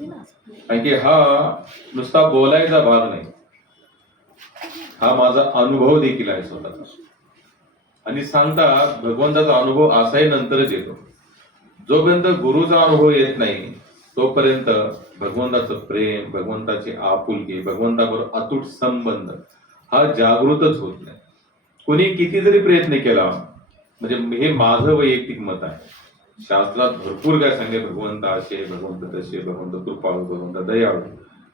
कारण की हा नुसता बोलायचा भाग नाही, हा माझा अनुभव देखील आहे स्वतःचा. आणि सांगता भगवंताचा अनुभव असाही नंतरच येतो. जोपर्यंत गुरुचा अनुभव येत नाही तोपर्यंत भगवंताचं प्रेम, भगवंताची आपुलकी, भगवंताबरोबर अतूट संबंध हा जागृतच होत नाही. कोणी किती जरी प्रयत्न केला, म्हणजे हे माझं वैयक्तिक मत आहे. शास्त्रात भरपूर काय सांगे, भगवंत असे, भगवंत तसे, भगवंत कृपाळू, भगवंत दयाळू.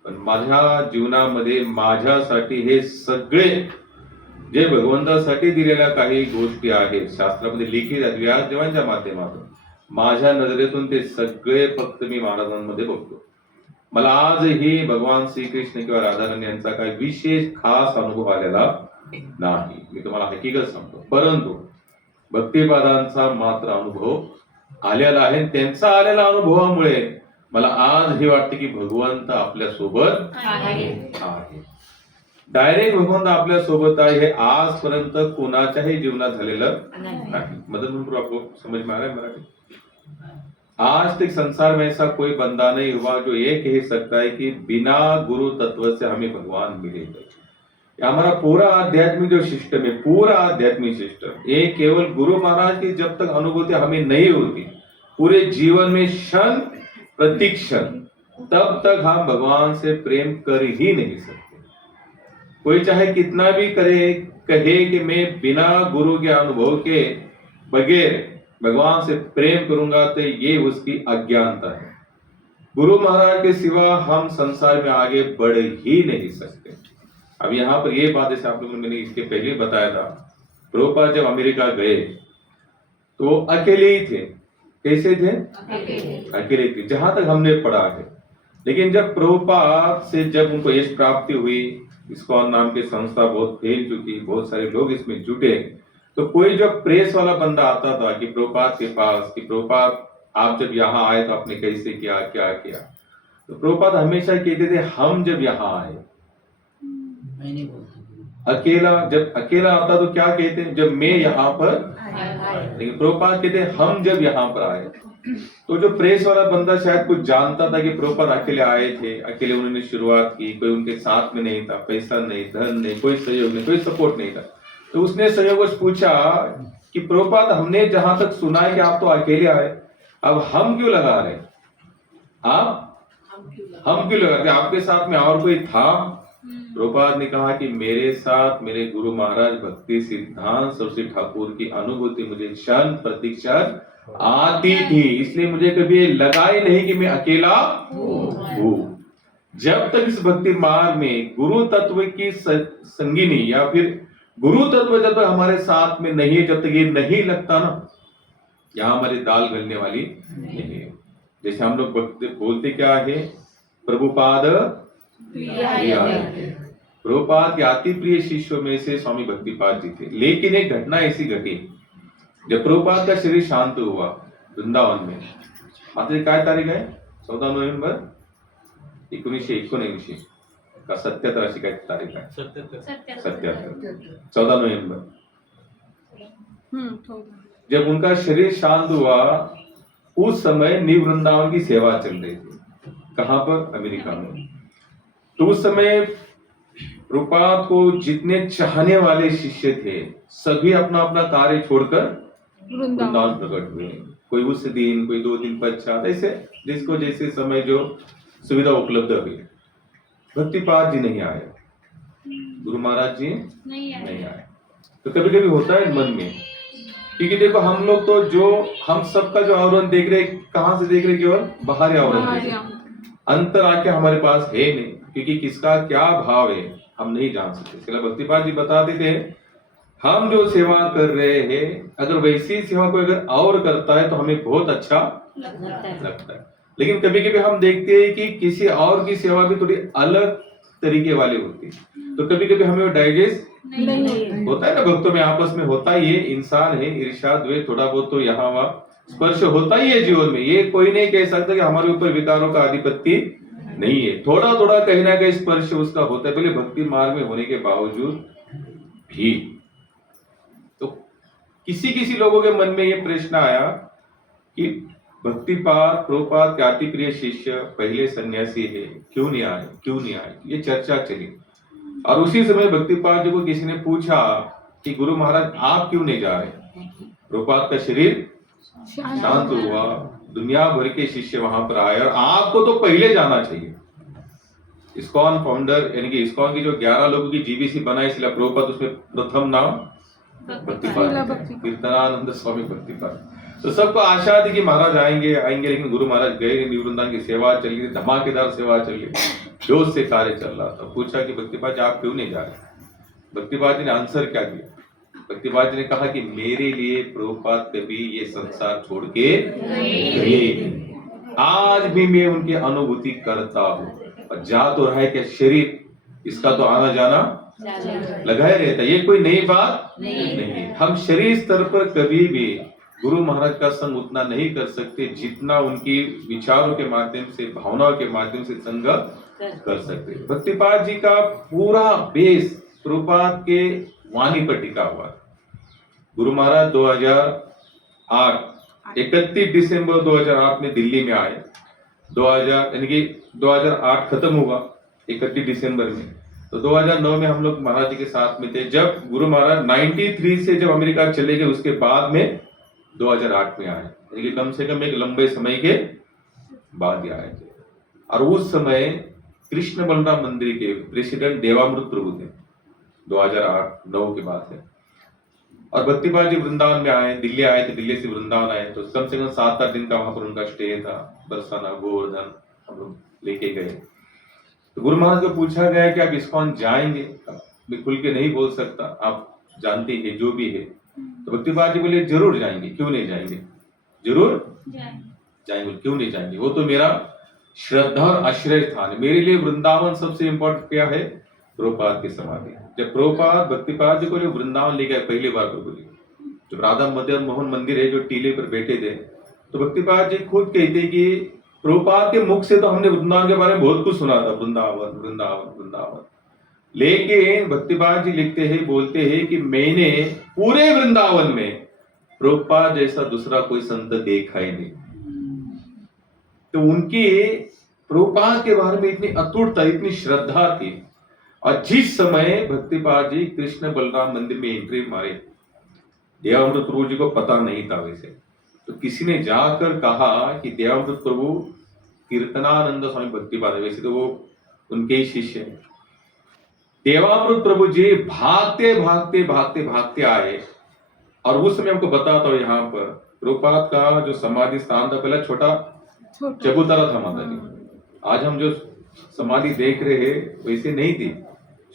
पण माझ्या जीवनामध्ये माझ्यासाठी हे सगळे जे भगवंतासाठी दिलेल्या काही गोष्टी आहेत, शास्त्रामध्ये लिखित आहेत व्यासदेवांच्या माध्यमातून, माझ्या नजरेतून ते सगळे फक्त मी महाराजांमध्ये बघतो. मला आजही भगवान श्रीकृष्ण किंवा राधाराणी यांचा काही विशेष खास अनुभव आलेला नाही, मी तुम्हाला हकीकत सांगतो. परंतु भक्तिपादांचा मात्र अनुभव आलेला आहे. त्यांचा आलेल्या अनुभवामुळे मला आज हे वाटते की भगवंत आपल्या सोबत आहे. डायरेक्ट भगवंत आपल्या सोबत आहे हे आजपर्यंत कोणाच्याही जीवनात झालेलं नाही. मदन म्हणून आपको समझ में आ रहा है मराठी? आज तक संसार में ऐसा कोई बंदा नहीं हुआ जो ये कह सकता है कि बिना गुरु तत्व से हमें भगवान मिले. हमारा पूरा आध्यात्मिक जो सिस्टम है, पूरा आध्यात्मिक सिस्टम, ये केवल गुरु महाराज की जब तक अनुभूति हमें नहीं होती, पूरे जीवन में क्षण प्रतिक्षण, तब तक हम भगवान से प्रेम कर ही नहीं सकते. कोई चाहे कितना भी करे, कहे कि मैं बिना गुरु के अनुभव के बगैर भगवान से प्रेम करूंगा, तो ये उसकी अज्ञानता है. गुरु महाराज के सिवा हम संसार में आगे बढ़ ही नहीं सकते. अब यहाँ पर ये बात, जैसे आप लोगों ने, मैंने इसके पहले बताया था, प्रभुपाद जब अमेरिका गए तो वो अकेले ही थे. कैसे थे? अकेले थे, जहां तक हमने पढ़ा है. लेकिन जब प्रभुपाद से जब उनको यश प्राप्ति हुई, इस्कॉन नाम की संस्था बहुत फैल चुकी, बहुत सारे लोग इसमें जुटे, तो कोई जो प्रेस वाला बंदा आता था कि प्रभुपाद के पास, कि प्रभुपाद आप जब यहाँ आए तो आपने कैसे किया, क्या किया, तो प्रभुपाद हमेशा कहते थे हम जब यहाँ आए. अकेला, जब अकेला आता तो क्या कहते, जब मैं यहाँ पर, लेकिन प्रभुपाद कहते हम जब यहाँ पर आए. तो जो प्रेस वाला बंदा शायद कुछ जानता था कि प्रभुपाद अकेले आए थे, अकेले उन्होंने शुरुआत की, कोई उनके साथ में नहीं था, पैसा नहीं, धन नहीं, कोई सहयोग नहीं, कोई सपोर्ट नहीं था. तो उसने सहयोगवश पूछा कि प्रभुपाद हमने जहां तक सुना है कि आप तो अकेले आए, अब हम क्यों लगा रहे, आप हम क्यों लगा रहे, आपके साथ में और कोई था? प्रभुपाद ने कहा कि मेरे साथ मेरे गुरु महाराज भक्ति सिद्धांत सरस्वती ठाकुर की अनुभूति मुझे क्षण प्रतिक्षण आती थी, इसलिए मुझे कभी लगा ही नहीं कि मैं अकेला हूं. जब तक इस भक्ति मार्ग में गुरु तत्व की संगिनी या फिर गुरु तत्व जब तक हमारे साथ में नहीं है, जब तक ये नहीं लगता ना, यहाँ हमारी दाल गलने वाली नहीं है. जैसे हम लोग बोलते क्या है, प्रभुपाद प्रभुपाद के अति प्रिय शिष्यों में से स्वामी भक्तिपाद जी थे. लेकिन एक घटना ऐसी घटी, जब प्रभुपाद का शरीर शांत हुआ वृंदावन में, मात्र काय तारीख आहे, 14 नोव्हेंबर 1979 का 77 अशी काय तारीख आहे, 77, 14 नवंबर. जब उनका शरीर शांत हुआ, उस समय न्यू वृंदावन की सेवा चल रही थी. कहां पर? अमेरिका में. तो उस समय प्रभुपाद को जितने चाहने वाले शिष्य थे, सभी अपना अपना कार्य छोड़कर वृंदावन प्रकट हुए. कोई उस दिन, कोई 2 दिन पश्चात, ऐसे जिसको जैसे समय जो सुविधा उपलब्ध हुई. भक्तिपाद जी नहीं आए, गुरु महाराज जी नहीं आए. तो कभी कभी होता है मन में, क्योंकि देखो हम लोग तो जो हम सबका जो आवरण देख रहे, कहां से देख रहे, केवल बाहरी आवरण देख रहे, अंतर आके हमारे पास है नहीं, क्योंकि किसका क्या भाव है हम नहीं जान सकते. इसलिए भक्तिपाद जी बताते थे, हम जो सेवा कर रहे हैं, अगर वैसी सेवा कोई अगर और करता है तो हमें बहुत अच्छा लगता है. लेकिन कभी कभी हम देखते हैं कि किसी और की सेवा भी थोड़ी अलग तरीके वाली होती है, तो कभी कभी हमें वो डाइजेस्ट नहीं होता है ना. भक्तों में आपस में होता ही है, इंसान है, ईर्ष्या द्वेष थोड़ा बहुत तो यहाँ वहां स्पर्श होता ही है जीवन में. ये कोई नहीं कह सकता कि हमारे ऊपर विकारों का आधिपत्य नहीं है, थोड़ा थोड़ा कहीं ना कहीं स्पर्श उसका होता है, पहले भक्ति मार्ग में होने के बावजूद भी. तो किसी किसी लोगों के मन में ये प्रश्न आया कि भक्तिपाद प्रभुपाद के अति प्रिय शिष्य पहले सन्यासी है, क्यों नहीं आए, ये चर्चा चली। और उसी समय भक्तिपाद जी को किसी ने पूछा कि गुरु महाराज आप क्यों नहीं जा रहे? प्रभुपाद का शरीर शांत हुआ, दुनिया भर के शिष्य वहां पर आए और आपको तो पहले जाना चाहिए। इस्कॉन फाउंडर यानी कि इस्कॉन की जो 11 लोगों की जीबीसी बनाई, इसलिए प्रभुपाद उसमें प्रथम नाम भक्तिपाद, कीर्तनानंद स्वामी भक्तिपाद। तो सबको आशा थी कि महाराज आएंगे, लेकिन गुरु महाराज गए नहीं। वृंदावन की सेवा चल रही, धमाकेदार सेवा चल रही, जोश से कार्य चल रहा था। पूछा कि भक्तिपाद जी आप क्यों नहीं जा रहे? भक्तिपाद जी ने आंसर क्या दिया? भक्तिपाद जी ने कहा कि मेरे लिए प्रभुपाद कभी ये संसार छोड़ के गए, आज भी मैं उनकी अनुभूति करता हूँ। और जा तो रहा है क्या शरीर, इसका तो आना जाना लगा ही रहता, ये कोई नई बात नहीं। हम शरीर स्तर पर कभी भी गुरु महाराज का संग उतना नहीं कर सकते जितना उनकी विचारों के माध्यम से, भावनाओं के माध्यम से संग कर सकते। भक्तिपाद जी का पूरा बेस प्रभुपाद के वाणी पर टिका हुआ। गुरु महाराज 2008 31 दिसंबर 2008 में दिल्ली में आए। 2008 खत्म हुआ 31 दिसंबर में, तो 2009 में हम लोग महाराज जी के साथ में थे। जब गुरु महाराज 93 से जब अमेरिका चले गए, उसके बाद में 2008 में आए, यानी कि कम से कम एक लंबे समय के बाद आए थे। और उस समय कृष्ण बलराम मंदिर के प्रेसिडेंट देवामृत प्रभु थे। 2008-9 की बात है। और भक्तिपाद जी वृंदावन में आए, दिल्ली आए थे, दिल्ली से वृंदावन आए, तो कम से कम 7-8 दिन का वहां पर उनका स्टे था। बरसाना, गोवर्धन हम लोग लेके गए। तो गुरु महाराज को पूछा गया कि आप इस्कॉन जाएंगे? मैं खुल के नहीं बोल सकता, आप जानते हैं जो भी है। तो भक्तिपाद जी बोले जरूर जाएंगे, क्यों नहीं जाएंगे, जरूर जाएंगे, क्यों नहीं जाएंगे। वो तो मेरा श्रद्धा और आश्रय स्थान है। मेरे लिए वृंदावन सबसे इंपॉर्टेंट क्या है? प्रभुपाद की समाधि। जब प्रभुपाद भक्तिपाद जी को जो वृंदावन ले गए पहली बार प्रभु जी, जो राधा मदन मोहन मंदिर है जो टीले पर बैठे थे, तो भक्तिपाद जी खुद कहते कि प्रभुपाद के मुख से तो हमने वृंदावन के बारे में बहुत कुछ सुना था, वृंदावन वृंदावन वृंदावन। लेकिन भक्तिपाद जी लिखते हैं, बोलते हैं कि मैंने पूरे वृंदावन में प्रभुपाद जैसा दूसरा कोई संत देखा ही नहीं। तो उनकी प्रभुपाद के बारे में इतनी अटूटता, इतनी श्रद्धा थी। और जिस समय भक्तिपाद जी कृष्ण बलराम मंदिर में एंट्री मारे, देवामृत प्रभु जी को पता नहीं था वैसे, तो किसी ने जाकर कहा कि देवामृत प्रभु कीर्तनानंद स्वामी भक्तिपाद, वैसे तो वो उनके ही शिष्य हैं। देवामृत प्रभु जी भागते भागते भागते भागते आए। और उस समय हमको बताता हूँ, यहाँ पर प्रभुपाद का जो समाधि स्थान था, पहले छोटा चबूतरा था माता जी। आज हम जो समाधि देख रहे हैं वैसे नहीं थी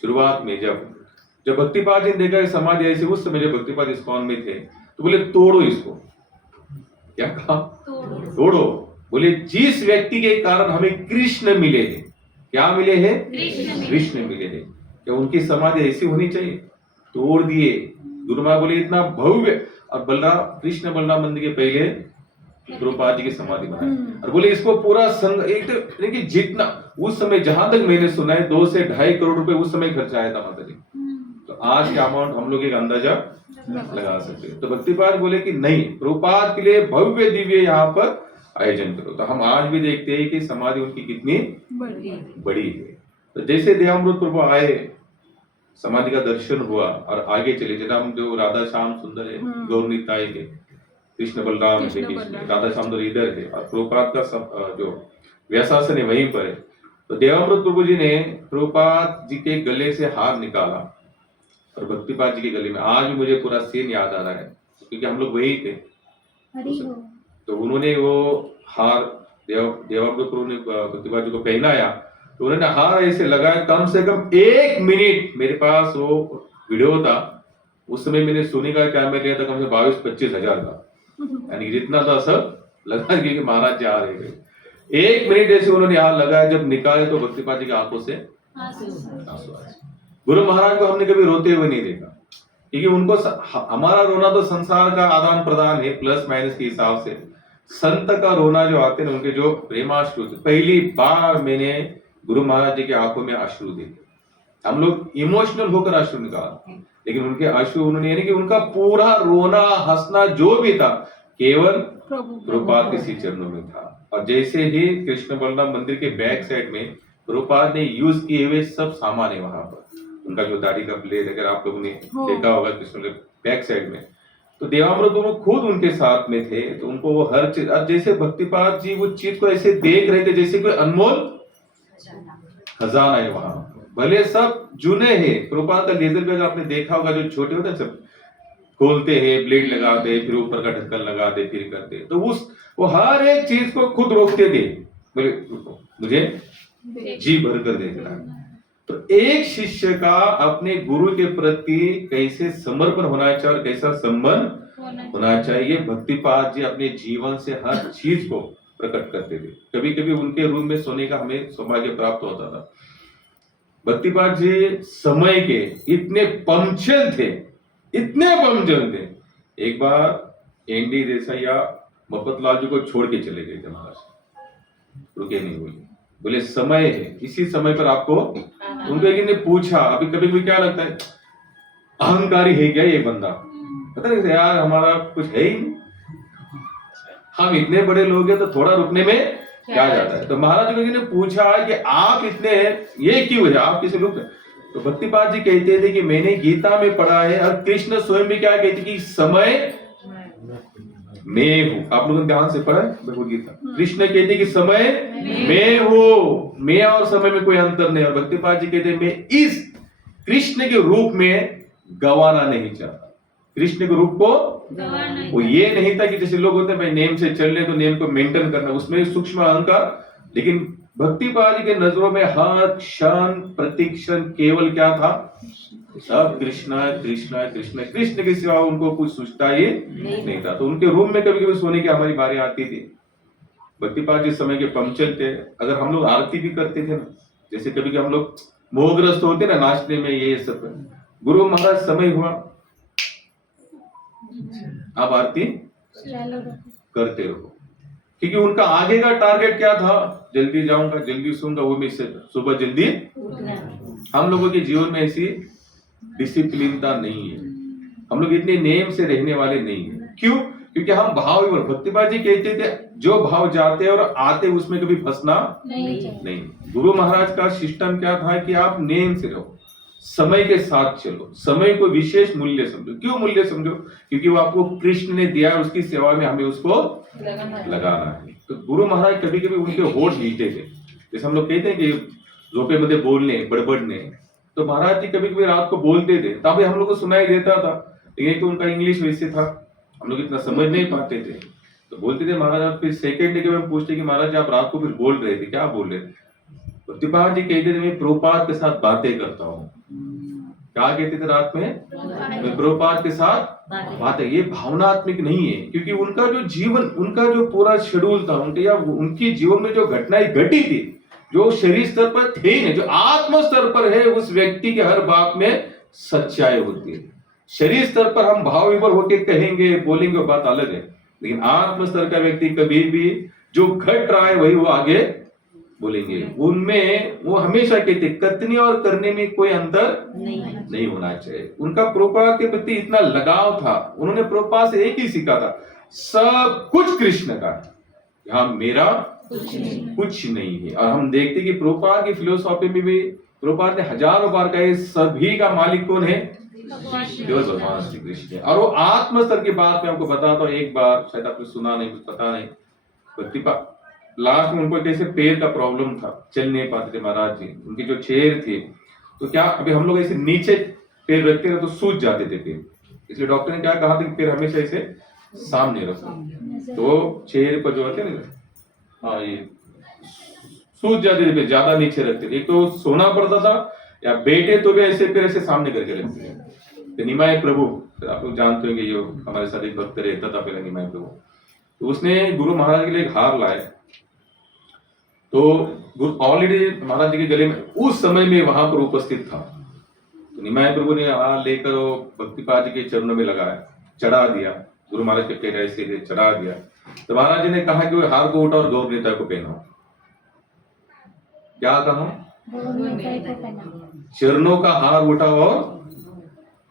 शुरुआत में। जब भक्तिपाद जी ने देखा समाधि ऐसे, उस समय जब भक्तिपाद इस्कॉन में थे, तो बोले तोड़ो इसको। क्या कहा? तोड़ो। बोले जिस व्यक्ति के कारण हमें कृष्ण मिले हैं, क्या मिले हैं? कृष्ण मिले हैं, क्या उनकी समाधि ऐसी होनी चाहिए? तोड़ दिए। गुरु महाराज बोले इतना भव्य। और कृष्ण बलराम मंदिर के पहले प्रभुपाद जी की समाधि बनाई। और बोले इसको पूरा संग एक जितना उस समय, जहां तक मैंने सुना है, 2 से 2.5 करोड़ रुपए उस समय खर्चा आया था माता जी। तो आज का अमाउंट हम लोग एक अंदाजा लगा सकते हैं। तो भक्तिपाद बोले कि नहीं, प्रभुपाद के लिए भव्य दिव्य यहाँ पर आयोजन करो। तो हम आज भी देखते हैं कि समाधि उनकी कितनी बड़ी है। तो जैसे देवामृत प्रभु आए, समाधि का दर्शन हुआ और आगे चले। जरा हम जो राधा श्याम सुंदर है, गौरनीताई है, कृष्ण बलराम के बीच में, राधा श्याम तो इधर है और प्रभुपाद का जो व्यासासन है वहीं पर है। तो देवामृत प्रभु जी ने प्रभुपाद जी के गले से हार निकाला और भक्तिपाद जी के गले में, आज भी मुझे पूरा सीन याद आ रहा है क्योंकि हम लोग वही थे। तो उन्होंने वो हार देवामृत प्रभु ने भक्तिपाद जी को पहनाया। तो उन्होंने हार ऐसे लगाया, कम से कम 1 मिनट। मेरे पास वो वीडियो था, उस समय मैंने सोनी का कैमरा लिया था, कम से 22-25 हजार का, यानी जितना था सब लगा कि महाराज जी आ रहे हैं। 1 मिनट ऐसे उन्होंने हाथ लगाया, जब निकाले तो भक्तिपाद जी की आंखों से आंसू आए। गुरु महाराज को हमने कभी रोते हुए नहीं देखा, क्योंकि उनको हमारा रोना तो संसार का आदान प्रदान है, प्लस माइनस के हिसाब से। संत का रोना जो आते हैं, उनके जो प्रेमाश्रु, पहली बार मैंने गुरु महाराज जी के आंखों में अश्रु देखे। हम लोग इमोशनल होकर अश्रु निकाल, लेकिन उनके अश्रु उन्होंने, यानी कि उनका पूरा रोना हंसना जो भी था, केवल प्रभुपाद के चरणों में था। और जैसे ही कृष्ण बलराम मंदिर के बैक साइड में प्रभुपाद ने यूज किए हुए सब सामान है वहां पर, उनका जो दाढ़ी का ब्लेड, अगर आप लोगों ने देखा होगा कृष्ण के बैक साइड में, तो देवामृत वो खुद उनके साथ में थे, तो उनको वो हर चीज, अब जैसे भक्तिपाद जी वो चीज को ऐसे देख रहे थे जैसे कोई अनमोल खजाना है वहां। भले सब जुने हैं, प्रभुपाद का लेजर बैग आपने देखा होगा, जो छोटे होते हैं सब खोलते हैं, ब्लेड लगाते हैं, फिर ऊपर का ढक्कन लगाते, फिर करते, तो वो हर एक चीज को खुद रोकते थे, बोले मुझे जी भर कर देखना। तो एक शिष्य का अपने गुरु के प्रति कैसे समर्पण होना चाहिए और कैसा संबंध होना चाहिए, भक्तिपाद जी अपने जीवन से हर चीज को प्रकट करते थे। कभी कभी उनके रूम में सोने का हमें सौभाग्य प्राप्त होता था। भक्तिपाद जी समय के इतने पंक्चुअल थे, इतने पंक्चुअल थे। एक बार एनडी देसाई या मफतलाल जी को छोड़ के चले गए थे महाराज, रुके नहीं, बोले समय है, इसी समय पर आपको, उनको एक ने पूछा, अभी कभी कभी क्या लगता है अहंकारी है क्या ये बंदा, पता नहीं यार हमारा कुछ है ही नहीं, हम इतने बड़े लोग हैं तो थोड़ा रुकने में क्या जाता है। तो महाराज जी ने पूछा कि आप इतने ये क्यों है, आप किसी रुक, तो भक्तिपाद जी कहते थे कि मैंने गीता में पढ़ा है और कृष्ण स्वयं भी क्या कहते कि समय मैं हूं। आप लोगों ने ध्यान से पढ़ा भगवद गीता, कृष्ण कहते कि समय मैं हूं, मैं और समय में कोई अंतर नहीं। और भक्तिपाद जी कहते मैं इस कृष्ण के रूप में गवाना नहीं चाहता, कृष्ण के रूप को वो ये नहीं था कि जैसे लोग होते हैं भाई नेम से चल ले तो नेम को मेंटेन करना, उसमें सूक्ष्म अहंकार। लेकिन भक्तिपाद जी के नजरों में हर क्षण प्रतिक्षण केवल क्या था, सब कृष्णा कृष्णा कृष्ण, कृष्ण के सिवा उनको कुछ सोचता ही नहीं था। तो उनके रूम में कभी कभी सोने की हमारी बारी आती थी। भक्तिपाद जी समय के पंक्चर थे। अगर हम लोग आरती भी करते थे ना, जैसे कभी हम लोग मोहग्रस्त होते ना नाचने में, ये सब गुरु महाराज समय हुआ आप आरती करते रहो, क्योंकि उनका आगे का टारगेट क्या था, जल्दी जाऊंगा जल्दी सूंगा, वो मैं सुबह जल्दी। हम लोगों के जीवन में ऐसी डिसिप्लिनता नहीं है, हम लोग इतने नेम से रहने वाले नहीं है। क्यों? क्योंकि हम भाव, भक्तिपाद जी कहते थे जो भाव जाते और आते उसमें कभी फंसना नहीं। गुरु महाराज का सिस्टम क्या था कि आप नेम से रहो, समय के साथ चलो, समय को विशेष मूल्य समझो। क्यों मूल्य समझो? क्योंकि वो आपको कृष्ण ने दिया, उसकी सेवा में हमें उसको लगाना है। तो गुरु महाराज कभी कभी उनके होठ नीचे थे, जैसे हम लोग कहते हैं कि झोपे मध्ये बोलने बड़बड़ने, तो महाराज जी कभी कभी रात को बोलते थे, तभी हम लोग को सुनाई देता था, लेकिन तो उनका इंग्लिश वैसे था, हम लोग इतना समझ नहीं पाते थे, तो बोलते थे महाराज। फिर सेकेंड डे के बाद पूछते कि महाराज आप रात को फिर बोल रहे थे, क्या बोल रहे थे? भक्तिपाद जी कहते थे मैं प्रभुपाद के साथ बातें करता हूँ। क्या कहते थे रात में? मैं प्रभुपाद के साथ बातें। ये भावनात्मक नहीं है, क्योंकि उनका जो जीवन, उनका जो पूरा शेड्यूल था, उनके या उनकी जीवन में जो घटनाएं घटी थी, जो शरीर स्तर पर थे ही नहीं, जो आत्म स्तर पर है, उस व्यक्ति के हर बात में सच्चाई होती है। शरीर स्तर पर हम भाव विभोर होकर कहेंगे बोलेंगे, बात अलग है, लेकिन आत्म स्तर का व्यक्ति कभी भी जो घट रहा है वही वो आगे बोलेंगे। उनमें वो हमेशा कहते कथनी और करने में कोई अंतर नहीं होना चाहिए। उनका प्रभुपाद के प्रति इतना लगाव था, उन्होंने प्रभुपाद से एक ही सीखा था, सब कुछ कृष्ण का, यहाँ मेरा कुछ नहीं है। और हम देखते कि प्रभुपाद की फिलोसॉफी में भी प्रभुपाद ने हजारों बार कहा सभी का मालिक कौन है? केवल भगवान श्री कृष्ण है। और वो आत्म स्तर की बात मैं आपको बताता हूँ। एक बार शायद आपने सुना नहीं, कुछ पता नहीं, भक्तिपाद लास्ट में उनको कैसे पैर का प्रॉब्लम था, चल नहीं पाते थे महाराज जी, उनकी जो चेयर थी, तो क्या अभी हम लोग ऐसे नीचे पैर रखते थे तो सूज जाते थे पैर, इसलिए डॉक्टर ने क्या कहा था कि पैर हमेशा ऐसे सामने रखो, तो चेयर पर जो होते ना, हाँ ये सूज जाते थे, ज्यादा नीचे रखते थे। एक तो सोना पड़ता था या बैठे तो भी ऐसे पैर ऐसे सामने करके रखते थे। तो निमाय प्रभु, आप लोग जानते होंगे, जो हमारे साथ एक भक्त रहता था पहले, निमाय प्रभु, तो उसने गुरु महाराज के लिए एक हार लाए, तो ऑलरेडी महाराज जी के गले में उस समय में वहां पर उपस्थित था, तो निमाय प्रभु ने हार लेकर भक्तिपाद जी के चरणों में लगाया, चढ़ा दिया, गुरु महाराज के पैर ऐसे चढ़ा दिया। तो महाराज जी ने कहा कि वो हार को उठा और गौर नेता को पहनाओ। क्या कहा? चरणों का हार उठा, और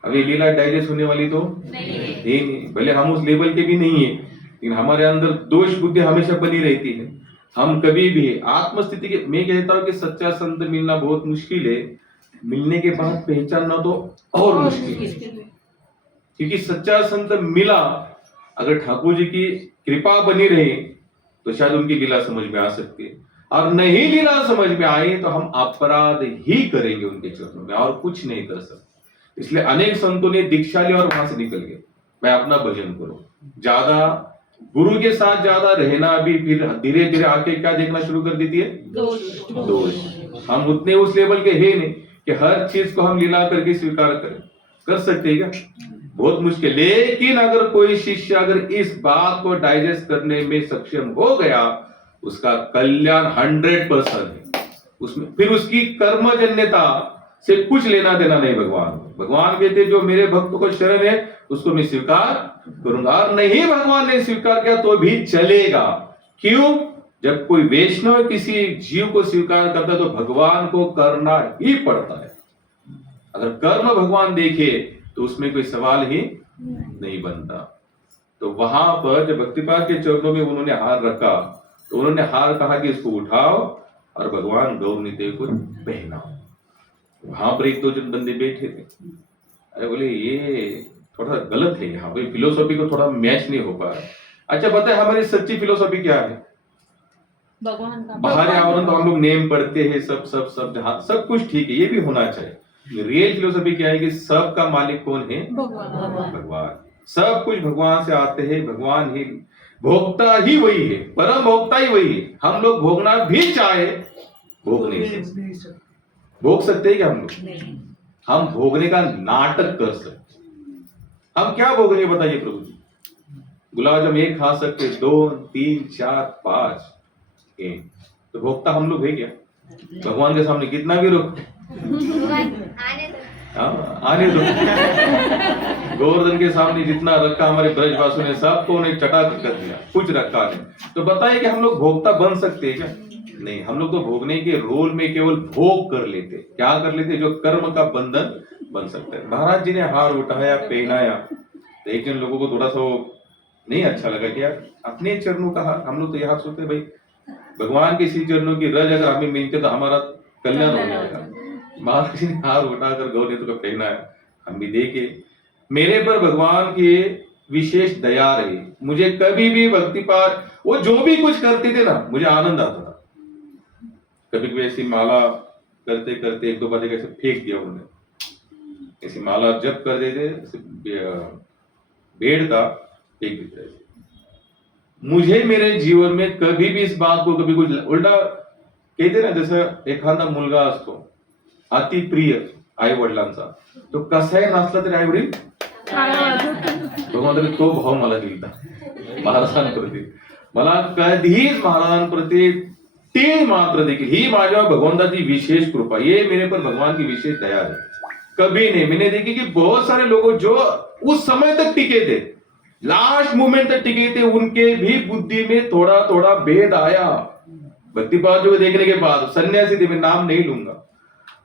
अभी लीला डाइजेस्ट होने वाली तो नहीं, भले हम उस लेवल के भी नहीं है, लेकिन हमारे अंदर दोष बुद्धि हमेशा बनी रहती है। हम कभी भी आत्मस्थिति के, मैं कहता हूँ कि सच्चा संत मिलना बहुत मुश्किल है, मिलने के बाद पहचानना तो और मुश्किल है। क्योंकि सच्चा संत मिला, अगर ठाकुर जी की कृपा बनी रही तो शायद उनकी लीला समझ में आ सकती है, और नहीं लीला समझ में आई तो हम अपराध ही करेंगे उनके चरणों में, और कुछ नहीं कर सकते। इसलिए अनेक संतों ने दीक्षा ली और वहां से निकल गए, मैं अपना भजन करूं। ज्यादा गुरु के साथ ज्यादा रहना भी फिर धीरे धीरे आके क्या देखना शुरू कर देती है, दोष। हम उतने उस लेवल के है नहीं कि हर चीज को हम लीला करके स्वीकार करें। कर सकते हैं क्या? बहुत मुश्किल। लेकिन अगर कोई शिष्य अगर इस बात को डाइजेस्ट करने में सक्षम हो गया, उसका कल्याण 100% है। उसमें फिर उसकी कर्मजन्यता से कुछ लेना देना नहीं भगवान कहते जो मेरे भक्तों को शरण है उसको मैं स्वीकार करूंगा, और नहीं भगवान ने स्वीकार किया तो भी चलेगा। क्यों? जब कोई वैष्णव किसी जीव को स्वीकार करता है तो भगवान को करना ही पड़ता है। अगर कर्म भगवान देखे तो उसमें कोई सवाल ही नहीं बनता। तो वहां पर जब भक्तिपाद के चरणों में उन्होंने हार रखा तो उन्होंने हार कहा कि इसको उठाओ और भगवान गौरनिताई को पहनाओ। वहां पर एक दो जन बंदे बैठे थे, अरे बोले ये थोड़ा गलत है, यहाँ पर फिलोसॉफी को थोड़ा मैच नहीं हो पा रहा। अच्छा बताए हमारी सच्ची फिलोसॉफी क्या है? भगवान का बाहर आवरण तो हम लोग नेम पढ़ते हैं, सब सब सब जहाँ सब कुछ ठीक है, ये भी होना चाहिए। रियल फिलोसॉफी क्या है कि सब का मालिक कौन है? भगवान। सब कुछ भगवान से आते हैं, भगवान ही भोक्ता ही वही है, परम भोक्ता ही वही है। हम लोग भोगना भी चाहे भोग नहीं सकते। भोग सकते हैं क्या हम लोग? हम भोगने का नाटक कर सकते। हम क्या भोगने बताइए प्रभु जी? गुलाब जामुन एक खा सकते, 2 3 4 5 एक, तो भोक्ता हम लोग है क्या? भगवान के सामने कितना भी रोक आने दो। गोवर्धन के सामने जितना रखा हमारे ब्रजवासुओं ने सबको उन्हें चटा कर दिया, कुछ रखा नहीं। तो बताइए कि हम लोग भोक्ता बन सकते हैं क्या? नहीं, हम लोग तो भोगने के रोल में केवल भोग कर लेते। क्या कर लेते? जो कर्म का बंधन बन सकता है। महाराज जी ने हार उठाया, पहनाया, तो एक जन लोगों को थोड़ा सा नहीं अच्छा लगा कि यार अपने चरणों का हार। हम लोग तो यहाँ सोचते भाई भगवान के इसी चरणों की रज अगर हमें मिलते तो हमारा कल्याण हो जाएगा। महाराज जी ने हार उठाकर गौरनिताई को पहनाया। हम भी देखे, मेरे पर भगवान की विशेष दया रही। मुझे कभी भी भक्तिपाद वो जो भी कुछ करते थे ना, मुझे आनंद आता था। कभी कभी ऐसी माला करते करते एक दो बार ऐसे फेंक दिया उन्होंने, ऐसी माला जब कर देते भेड़ का फेंक देते। मुझे मेरे जीवन में कभी भी इस बात को कभी कुछ उल्टा कहते ना, जसं एखादा मुलगा असतो अति प्रिय आई वडिलांचा, तो कसाही नसला तरी आई वडील भगवंताने तो भाव मला दिला महाराजांप्रती। मला कधीच महाराजांप्रती तीळ मात्र देखील, ही माझ्या भगवंताची विशेष कृपा, ये मेरे पर भगवान की विशेष दया है। कभी नहीं मैंने देखी कि बहुत सारे लोग जो उस समय तक टिके थे, लास्ट मोमेंट तक टिके थे, उनके भी बुद्धि में थोड़ा थोड़ा भेद आया। भक्तिपाद को देखने के बाद सन्यासी थे, मैं नाम नहीं लूंगा,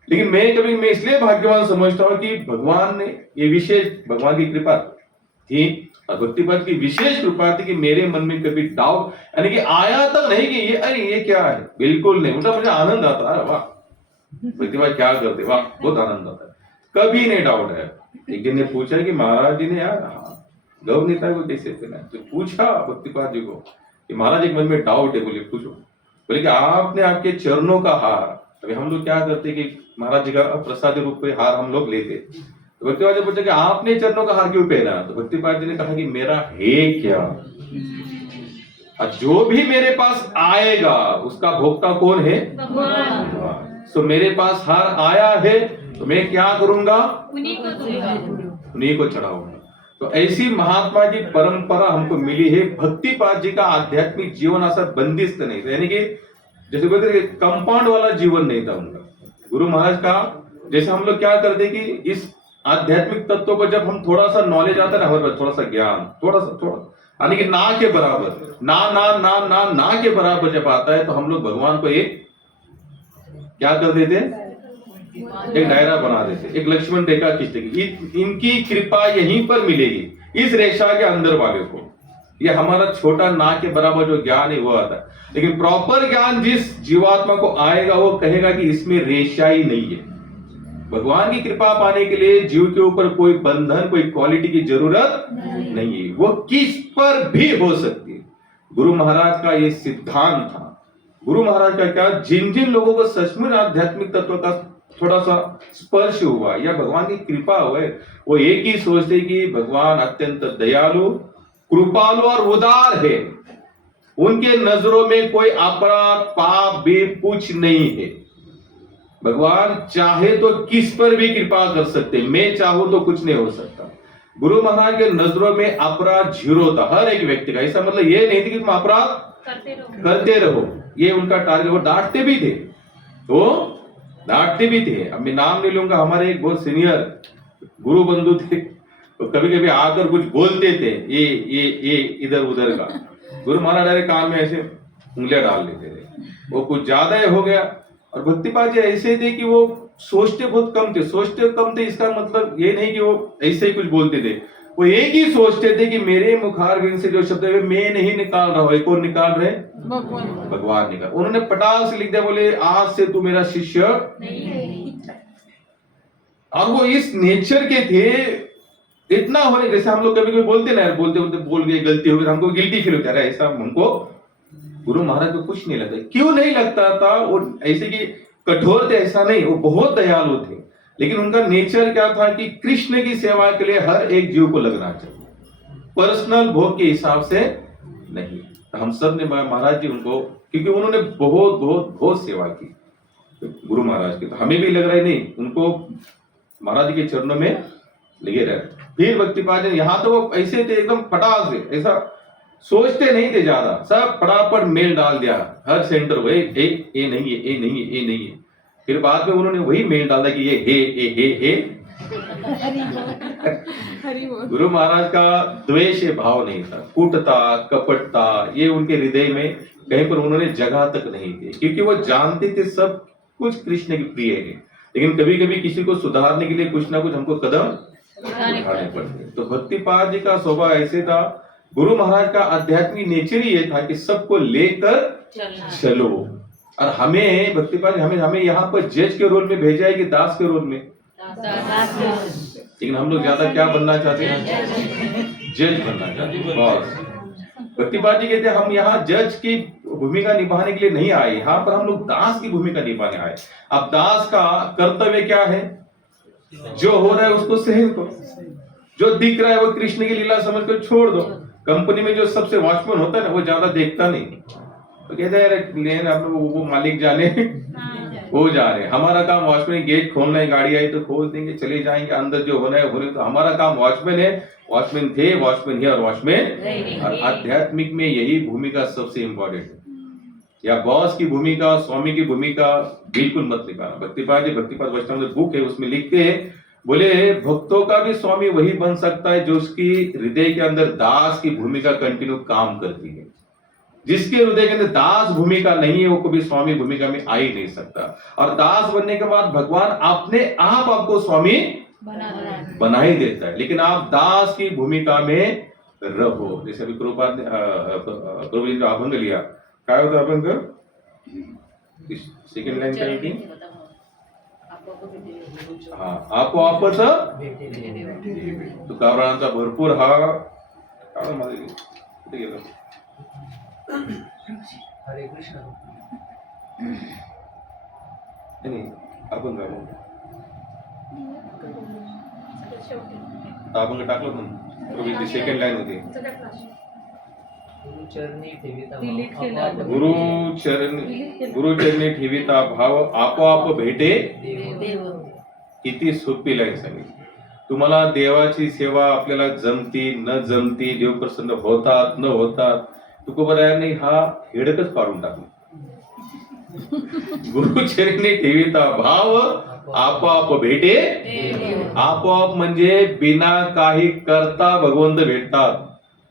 लेकिन मैं इसलिए भाग्यवान समझता हूं कि भगवान ने ये विशेष भगवान की कृपा थी, और भक्तिपाद की विशेष कृपा थी कि मेरे मन में कभी डाउट यानी कि आया तक नहीं कि ये क्या है, बिल्कुल नहीं। उल्टा मुझे आनंद आता है, वाह भक्तिपाद क्या करते, वाह बहुत आनंद आता है, कभी नहीं डाउट है। एक दिन ने पूछा कि महाराज जी ने यार गौरनिताई को कैसे पहना, तो पूछा भक्तिपाद जी को कि महाराज एक मन में डाउट है, बोले पूछो। बोले कि आपने आपके चरणों का हार, अभी हम लोग क्या करते कि महाराज जी का प्रसाद रूप में हार हम लोग लेते, तो भक्तिपाद जी पूछा कि आपने चरणों का हार क्यों पहना? तो भक्तिपाद जी ने कहा कि मेरा है क्या, और जो भी मेरे पास आएगा उसका भोक्ता कौन है? भगवान। तो मेरे पास हार आया है तो मैं क्या करूंगा? उन्हीं को चढ़ाऊंगा। तो ऐसी महात्मा की परंपरा हमको मिली है। भक्तिपाद जी का आध्यात्मिक जीवन ऐसा बंदिस्त नहीं था, यानी कि जैसे बोलते कंपाउंड वाला जीवन नहीं था उनका। गुरु महाराज का जैसे हम लोग क्या करते कि इस आध्यात्मिक तत्व पर जब हम थोड़ा सा नॉलेज आता है ना, हमारे पास थोड़ा सा ज्ञान, थोड़ा यानी कि ना के बराबर, ना के बराबर जब आता है तो हम लोग भगवान को एक क्या कर देते, एक दायरा बना देते, एक लक्ष्मण रेखा खींचते, इनकी कृपा यहीं पर मिलेगी, इस रेखा के अंदर वाले को। ये हमारा छोटा ना के बराबर जो ज्ञान है वो आता है, लेकिन प्रॉपर ज्ञान जिस जीवात्मा को आएगा वो कहेगा कि इसमें रेशाई नहीं है। भगवान की कृपा पाने के लिए जीव के ऊपर कोई बंधन, कोई क्वालिटी की जरूरत नहीं है, वो किस पर भी हो सकती है। गुरु महाराज का ये सिद्धांत था। गुरु महाराज का क्या, जिन जिन लोगों को सचमुच आध्यात्मिक तत्व का थोड़ा सा स्पर्श हुआ या भगवान की कृपा हुए, वो एक ही सोचते कि भगवान अत्यंत दयालु, कृपालु और उदार है। उनके नजरों में कोई अपराध, पाप भी कुछ नहीं है। भगवान चाहे तो किस पर भी कृपा कर सकते, मैं चाहूं तो कुछ नहीं हो सकता। गुरु महाराज के नजरों में अपराध जीरो था हर एक व्यक्ति का। ऐसा मतलब ये नहीं थी कि तुम अपराध करते रहो, ये उनका टारगेट। वो डांटते भी थे, वो डांटते भी थे। अब मैं नाम नहीं लूंगा, हमारे एक बहुत सीनियर गुरु बंधु थे, तो कभी कभी आकर कुछ बोलते थे ये इधर उधर का। गुरु महाराज डायरेक्ट कान में ऐसे उंगलियां डाल लेते थे, वो कुछ ज्यादा ही हो गया। और भक्तिपाद जी ऐसे थे कि वो सोचते बहुत कम थे। सोचते कम थे इसका मतलब ये नहीं कि वो ऐसे ही कुछ बोलते थे, वो एक ही सोचते थे कि मेरे मुखारविंद से जो शब्द है मैं नहीं निकाल रहा हूं, कौन निकाल रहे, भगवान निकाल। उन्होंने पटाल से लिख दिया, बोले आज से तू मेरा शिष्य नहीं। और वो इस नेचर के थे, इतना होने, जैसे हम लोग कभी कभी बोलते ना, बोलते बोलते बोल गए, गलती हो गई, हमको गिल्टी फील होता है, ऐसा हमको गुरु महाराज को कुछ नहीं लगता। क्यों नहीं लगता था? वो ऐसे कि कठोर थे ऐसा नहीं, वो बहुत दयालु थे, लेकिन उनका नेचर क्या था कि कृष्ण की सेवा के लिए हर एक जीव को लगना चाहिए, पर्सनल भोग के हिसाब से नहीं। तो हम सब ने महाराज जी उनको, क्योंकि उन्होंने बहुत बहुत बहुत सेवा की गुरु महाराज की, तो हमें भी लग रहा है नहीं, उनको महाराज जी के चरणों में लगे रहे। फिर भक्तिपाद जी यहाँ तो वो ऐसे थे एकदम फटाक से, ऐसा सोचते नहीं थे ज्यादा, सब फटाफट मेल डाल दिया हर सेंटर को, ए नहीं है, ए नहीं है, ए नहीं है। फिर बाद में उन्होंने वही मेल डाला कि ये हे गुरु महाराज का द्वेष भाव नहीं था, कूटता कपटता ये उनके हृदय में कहीं पर उन्होंने जगह तक नहीं दी, क्योंकि वो जानते थे सब कुछ कृष्ण की प्रिय है। लेकिन कभी कभी किसी को सुधारने के लिए कुछ ना कुछ हमको कदम उठाने पड़ते। तो भक्तिपाद जी का स्वभाव ऐसे था, गुरु महाराज का आध्यात्मिक नेचर ही ये था कि सबको लेकर चलो। और हमें भक्तिपाद हमें यहाँ पर जज के रोल में भेजा है कि दास के रोल में, लेकिन हम लोग ज्यादा क्या बनना चाहते हैं, जज बनना चाहते हैं, बॉस। भक्तिपाद जी कहते हैं हम यहाँ जज की भूमिका निभाने के लिए नहीं आए, यहाँ पर हम लोग दास की भूमिका निभाने आए। अब दास का कर्तव्य क्या है, जो हो रहा है उसको सहन करो, जो दिख रहा है वो कृष्ण की लीला समझ कर छोड़ दो। कंपनी में जो सबसे वॉचमैन होता है ना, वो ज्यादा देखता नहीं, तो कहता है वो मालिक जाने वो जा रहे हैं, हमारा काम वॉचमैन गेट खोलना है, गाड़ी आई तो खोल देंगे, चले जाएंगे, अंदर जो होना है होने। तो हमारा काम वॉचमैन है, वॉचमैन थे, वॉचमैन है और वॉचमैन। और आध्यात्मिक में यही भूमिका सबसे इंपॉर्टेंट है, या बॉस की भूमिका, स्वामी की भूमिका बिल्कुल मत निभाना। भक्तिपाद वैष्णव बुक है, उसमें लिखते हैं, बोले भक्तों का भी स्वामी वही बन सकता है जो उसकी हृदय के अंदर दास की भूमिका कंटिन्यू काम करती है। जिसके हृदय के अंदर दास भूमिका नहीं है वो कभी स्वामी भूमिका में आ ही नहीं सकता। और दास बनने के बाद भगवान अपने आप आपको स्वामी बना ही देता है, लेकिन आप दास की भूमिका में रहो। जैसे अभी प्रभुपाद ने जो अभंग लिया, क्या होता अभंग, सेकंड लाइन क्या होती, हाँ आपो आपच तुकारामांचा भरपूर हा हरे कृष्ण नाही अभंग अभंग टाकलं पण सेकंड लाईन होती, गुरुचरणी ठेविता भाव आपोआप भेटे किती सोपी लाईन सांगितली। तुम्हाला देवाची सेवा आपल्याला जमती न जमती, देव प्रसन्न होतात न होतात, तुकोबरायांनी हा हेडकच पाडून टाकला। गुरुचरणी ठेविता भाव आपोआप भेटे, आपोआप म्हणजे बिना काही करता भगवंत भेटतात,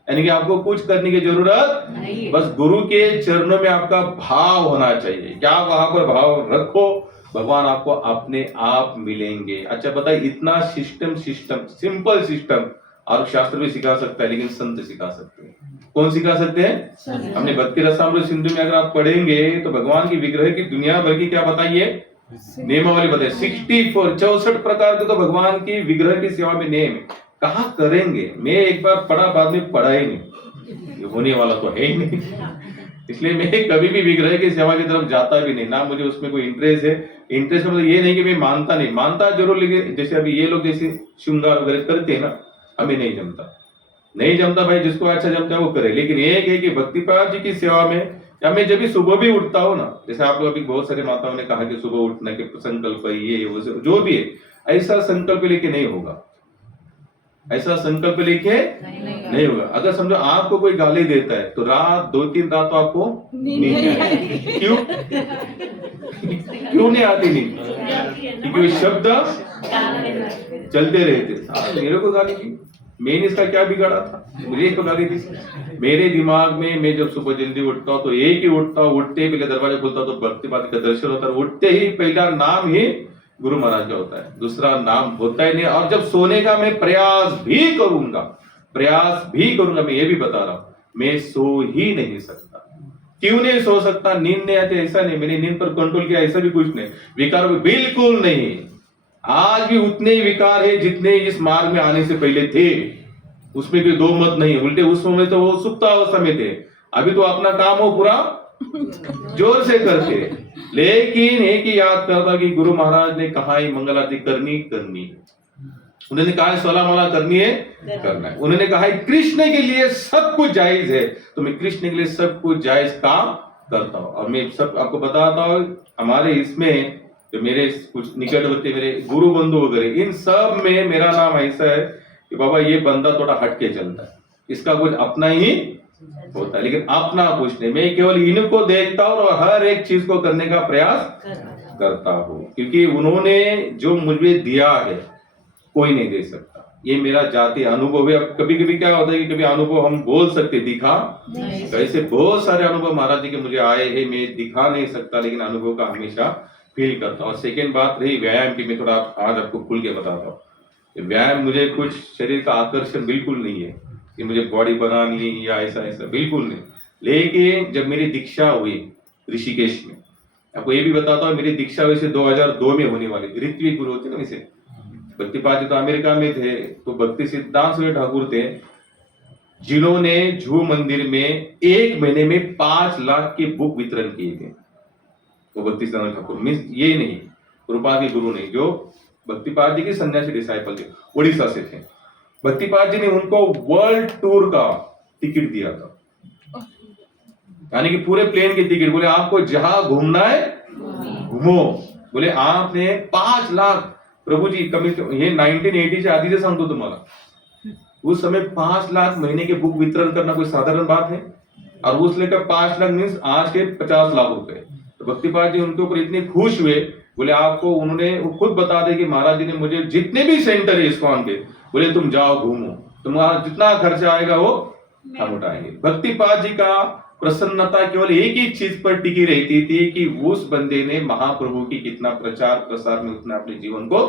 यानी कि आपको कुछ करने की जरूरत नहीं, बस गुरु के चरणों में आपका भाव होना चाहिए। क्या वहां पर भाव रखो, भगवान आपको अपने आप मिलेंगे। अच्छा बताइए, इतना सिस्टम सिंपल सिस्टम और शास्त्र भी सिखा सकता है, लेकिन संत सिखा सकते हैं। कौन सिखा सकते हैं? हमने भक्ति रसामृत सिंधु में अगर आप पढ़ेंगे तो भगवान की विग्रह की दुनिया भर की क्या बताइए नियमावली बताइए। 64 प्रकार के तो भगवान की विग्रह की सेवा में नियम है। कहाँ करेंगे? मैं एक बार पढ़ा, बाद में पढ़ा ही नहीं, ये होने वाला तो है ही नहीं। इसलिए मैं कभी भी विग्रह की सेवा की तरफ जाता भी नहीं, ना मुझे उसमें कोई इंटरेस्ट है। इंटरेस्ट मतलब ये नहीं कि मैं मानता नहीं, मानता जरूर, लेकिन जैसे अभी ये लोग जैसे श्रृंगार वगैरह करते हैं ना, हमें नहीं जमता, नहीं जमता भाई। जिसको अच्छा जमता है वो करे। लेकिन एक है कि भक्तिपाद जी की सेवा में, या मैं जब भी सुबह भी उठता हूँ ना, जैसे आप लोग अभी बहुत सारे माताओं ने कहा कि सुबह उठना के संकल्प है, ये वो जो भी है, ऐसा संकल्प लेके नहीं होगा, ऐसा संकल्प लेके नहीं होगा। अगर समझो आपको कोई गाली देता है तो रात 2-3 रात तो आपको नींद नहीं आएगी। क्यों? क्यों नहीं आती नींद? क्योंकि शब्द चलते रहते। मेरे को गाली दी, मैंने इसका क्या बिगाड़ा था? मुझे इसको गाली दी। मेरे दिमाग में मैं जब सुबह जल्दी उठता हूँ तो एक ही उठता हूँ, उठते ही पहले दरवाजा खुलता तो भक्तिपाद का दर्शन होता है। उठते ही पहला नाम ही गुरु महाराज का होता है, दूसरा नाम होता ही नहीं। और जब सोने का मैं प्रयास भी करूंगा, मैं ये भी बता रहा हूं, मैं सो ही नहीं सकता। क्यों नहीं सो सकता? नींद नहीं आती ऐसा नहीं, मैंने नींद पर कंट्रोल किया ऐसा भी कुछ नहीं, विकार बिल्कुल नहीं। आज भी उतने ही विकार है जितने इस मार्ग में आने से पहले थे, उसमें कोई दो मत नहीं। उल्टे उस समय तो वो सुप्त अवस्था में थे, अभी तो अपना काम हो पूरा जोर से करते। लेकिन एक ही याद करता कि गुरु महाराज ने कहा है मंगल आरती करनी है, उन्होंने कहा है 16 माला करनी है, करना है। उन्होंने कहा है कृष्ण के लिए सब कुछ जायज है, तो मैं कृष्ण के लिए सब कुछ जायज काम करता हूँ। और मैं सब आपको बताता हूँ, हमारे इसमें जो मेरे कुछ निकटवर्ती मेरे गुरु बंधु वगैरह, इन सब में मेरा नाम ऐसा है कि बाबा ये बंदा थोड़ा हटके चलता है, इसका कुछ अपना ही होता है, लेकिन अपना कुछ नहीं। मैं केवल इनको देखता हूँ और हर एक चीज को करने का प्रयास करता हूँ, क्योंकि उन्होंने जो मुझे दिया है कोई नहीं दे सकता। ये मेरा जाति अनुभव है। अब कभी कभी क्या होता है कि कभी अनुभव हम बोल सकते, दिखा तो ऐसे बहुत सारे अनुभव महाराज जी के मुझे आए हैं, मैं दिखा नहीं सकता, लेकिन अनुभव का हमेशा फील करता हूँ। और सेकेंड बात रही व्यायाम की, मैं थोड़ा आज आपको खुल के बताता हूँ। व्यायाम मुझे कुछ शरीर का आकर्षण बिल्कुल नहीं है कि मुझे बॉडी बनानी है या ऐसा ऐसा, बिल्कुल नहीं। लेकिन जब मेरी दीक्षा हुई ऋषिकेश में, आपको ये भी बताता हूँ, मेरी दीक्षा वैसे 2002 में होने वाली थी। ऋत्विक गुरु होते ना, वैसे भक्तिपाद जी तो अमेरिका में थे, तो भक्ति सिद्धांत स्वामी ठाकुर थे जिन्होंने जू मंदिर में 1 महीने में 5 लाख के बुक वितरण किए थे। वो भक्ति सिद्धांत ठाकुर मीन्स ये नहीं रूपा के गुरु नहीं, जो भक्तिपाद जी के सन्यासी डिसाइपल थे, उड़ीसा से थे। भक्तिपाद जी ने उनको वर्ल्ड टूर का टिकट दिया था, यानी कि पूरे प्लेन की टिकट। बोले आपको जहां घूमना है घूमो। बोले आपने 5 लाख, प्रभु जी कमी ये 1980 से आधी से सांगतो तुम्हाला, उस समय 5 लाख महीने के बुक वितरण करना कोई साधारण बात है? और उस लेकर 5 लाख मीन्स आज के 50 लाख रुपए। तो भक्तिपाद जी उनके ऊपर इतने खुश हुए, बोले आपको उन्होंने वो खुद बता दे कि महाराज जी ने मुझे जितने भी सेंटर है इस्कॉन के, बोले तुम जाओ घूमो, तुम्हारा जितना खर्चा आएगा वो हम उठाएंगे। भक्तिपाद जी का प्रसन्नता केवल एक ही चीज पर टिकी रहती थी कि उस बंदे ने महाप्रभु की कितना प्रचार प्रसार में उसने अपने जीवन को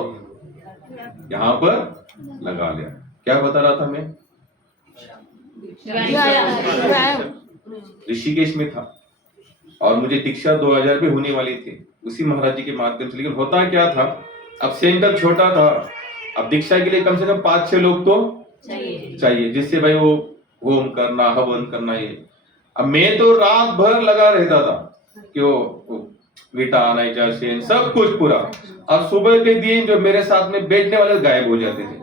यहाँ पर लगा लिया। क्या बता रहा था मैं? ऋषिकेश में था और मुझे दीक्षा 2000 में होने वाली थी उसी महाराज जी के माध्यम से। लेकिन होता क्या था, अब सेंटर छोटा था, अब दीक्षा के लिए कम से कम 5-6 लोग तो चाहिए, जिससे भाई वो होम करना, हवन करना। ये अब मैं तो रात भर लगा रहता था कि वो विटा नाइजा शेन सब कुछ पूरा, और सुबह के दिन जो मेरे साथ में बैठने वाले गायब हो जाते थे।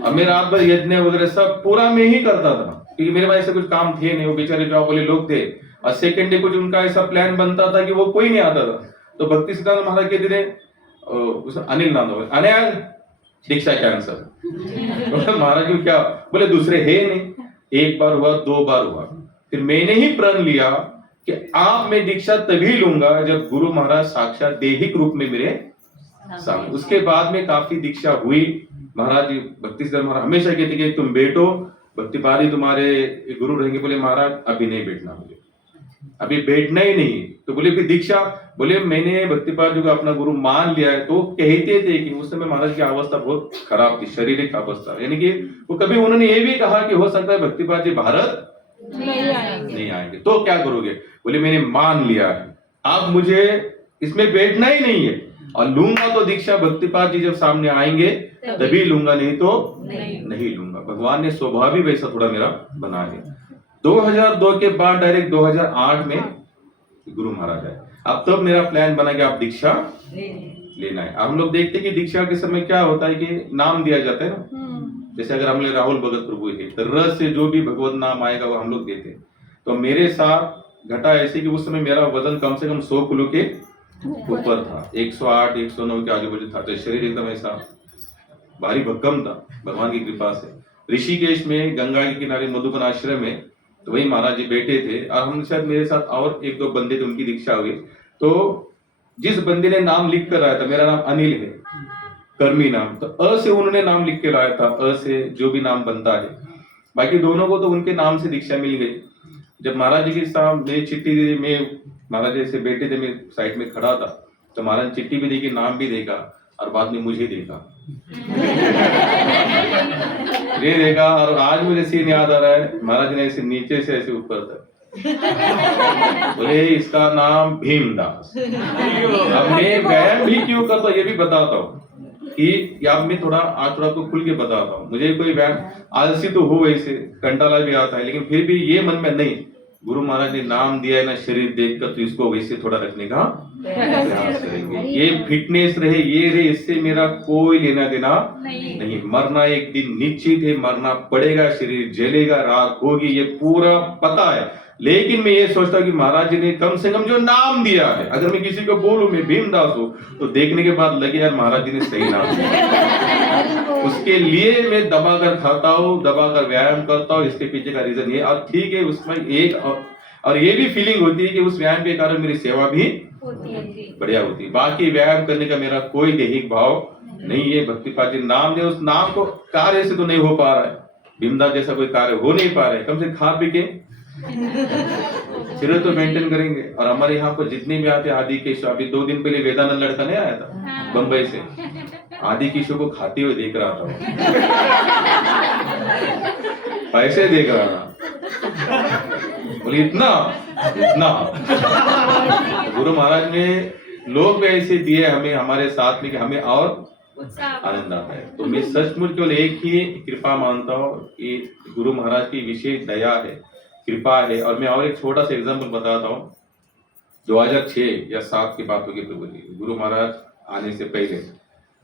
अब मैं रात भर यज्ञ वगैरह सब पूरा मैं ही करता था, क्योंकि मेरे पास ऐसे कुछ काम थे नहीं, वो बेचारे जॉब वाले लोग थे। और सेकेंड डे कुछ उनका ऐसा प्लान बनता था कि वो कोई नहीं आता था, तो भक्ति सिद्धांत महाराज के दिन अनिल नाम हो, अनिल दीक्षा कैंसर। महाराज जी क्या बोले, दूसरे है नहीं। 1 बार हुआ, 2 बार हुआ, फिर मैंने ही प्रण लिया कि आप मैं दीक्षा तभी लूंगा जब गुरु महाराज साक्षात देहिक रूप में मेरे सामने। उसके बाद में काफी दीक्षा हुई। महाराज जी भक्ति सिद्धांत महाराज हमेशा कहते कि तुम बैठो, भक्तिपाद जी तुम्हारे गुरु रहेंगे। बोले महाराज अभी नहीं बैठना, मुझे अभी बैठना ही नहीं। तो बोले फिर दीक्षा, बोले मैंने भक्तिपाद जी को अपना गुरु मान लिया है। तो कहते थे कि उस समय महाराज की अवस्था बहुत खराब थी, शारीरिक अवस्था, यानी कि वो कभी उन्होंने ये भी कहा कि हो सकता है भक्तिपाद जी भारत नहीं आएंगे, तो क्या करोगे? बोले मैंने मान लिया है, अब मुझे इसमें बैठना ही नहीं है, और लूंगा तो दीक्षा भक्तिपाद जी जब सामने आएंगे तभी लूंगा, नहीं तो नहीं लूंगा। भगवान ने स्वभाव ही वैसा थोड़ा मेरा बना दिया। 2002 के बाद डायरेक्ट 2008 में गुरु महाराज आए। अब तब मेरा प्लान बना कि आप दीक्षा लेना है। अब हम लोग देखते हैं कि दीक्षा के समय क्या होता है कि नाम दिया जाता है ना, जैसे अगर हमने राहुल भगत प्रभु है तो रस से जो भी भगवत नाम आएगा वो हम लोग देते हैं। तो मेरे साथ घटा ऐसे कि उस समय मेरा वजन कम से कम 100 किलो के ऊपर था, 108 109 के आगे बजे था, तो शरीर एकदम ऐसा भारी भक्कम था भगवान की कृपा से। ऋषिकेश में गंगा के किनारे मधुबन आश्रम में तो वही महाराज जी बैठे थे, और हम शायद मेरे साथ और एक दो बंदे थे, उनकी दीक्षा हुई। तो जिस बंदे ने नाम लिख कर आया था, मेरा नाम अनिल है, कर्मी नाम, तो अ से उन्होंने नाम लिख के लाया था, अ से जो भी नाम बनता है। बाकी दोनों को तो उनके नाम से दीक्षा मिल गई। जब महाराज जी के साथ मेरी चिट्ठी दी, मैं महाराज जी से बैठे थे, मैं साइड में खड़ा था, तो महाराज ने चिट्ठी भी देखी, नाम भी देखा, और बाद में मुझे देखा ये देखा, और आज मुझे सीन याद आ रहा है, महाराज ने ऐसे नीचे से ऐसे ऊपर तक बोले इसका नाम भीमदास। अब मैं व्यायाम भी क्यों करता ये भी बताता हूँ कि अब मैं थोड़ा आज थोड़ा आपको खुल के बताता हूँ। मुझे कोई व्यायाम आलसी तो हो, वैसे कंटाला भी आता है, लेकिन फिर भी ये मन में नहीं, गुरु महाराज ने नाम दिया है ना शरीर देखकर, तो इसको वैसे थोड़ा रखने का प्रयास करेंगे। ये फिटनेस रहे, ये रहे, इससे मेरा कोई लेना देना नहीं। मरना एक दिन निश्चित है, मरना पड़ेगा, शरीर जलेगा, राख होगी, ये पूरा पता है। लेकिन मैं ये सोचता हूँ कि महाराज जी ने कम से कम जो नाम दिया है, अगर मैं किसी को बोलूं मैं भीमदास हूँ, तो देखने के बाद लगे यार महाराज जी ने सही नाम दिया। उसके लिए मैं दबा कर खाता हूँ, दबा कर व्यायाम करता हूँ, इसके पीछे का रीजन ये। और ठीक है, उसमें एक और ये भी फीलिंग होती है कि उस व्यायाम के कारण मेरी सेवा भी बढ़िया होती है। बाकी व्यायाम करने का मेरा कोई दैहिक भाव नहीं है। भक्तिपाद जी नाम ने, उस नाम को कार्य से तो नहीं हो पा रहा है, भीमदास जैसा कोई कार्य हो नहीं पा रहा है, कम से खा पी के शरीर तो मेंटेन करेंगे। और हमारे यहाँ पर जितने भी आते आदि केशव, अभी 2 दिन पहले वेदानंद लड़का नहीं आया था बंबई से, आदि केशव को खाते हुए देख रहा था, पैसे देख रहा था, बोले इतना इतना। गुरु महाराज ने लोग भी ऐसे दिए हमें, हमारे साथ में, कि हमें और आनंद आता है। तो मैं सचमुच केवल एक ही कृपा मानता हूँ कि गुरु महाराज की विशेष दया है, कृपा है। और मैं और एक छोटा सा एग्जाम्पल बताता हूँ। 2006 या 7 की बात होगी प्रभु जी, गुरु महाराज आने से पहले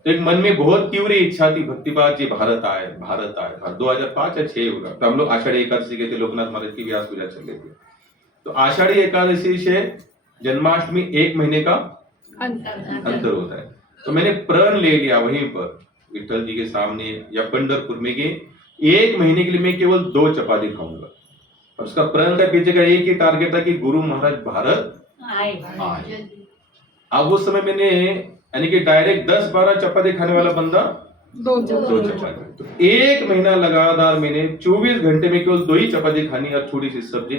तो एक मन में बहुत तीव्र इच्छा थी, भक्तिपाद जी भारत आए, भारत आए। 2005 या 6 होगा, तो हम लोग आषाढ़ी एकादशी गए थे, लोकनाथ महाराज की व्यास पूजा चल रही थी। तो आषाढ़ी एकादशी से जन्माष्टमी 1 महीने का अंतर होता है। तो मैंने प्रण ले लिया वहीं पर विठल जी के सामने या पंढरपुर में कि 1 महीने के लिए मैं केवल 2 चपाती खाऊंगा। और उसका प्रण का पीछे का एक ही टारगेट था कि गुरु महाराज भारत आए। अब उस समय मैंने, यानी कि डायरेक्ट 10-12 चपाती खाने वाला बंदा 2 चपाती। तो 1 महीना लगातार मैंने 24 घंटे में केवल 2 ही चपाती खानी और थोड़ी सी सब्जी,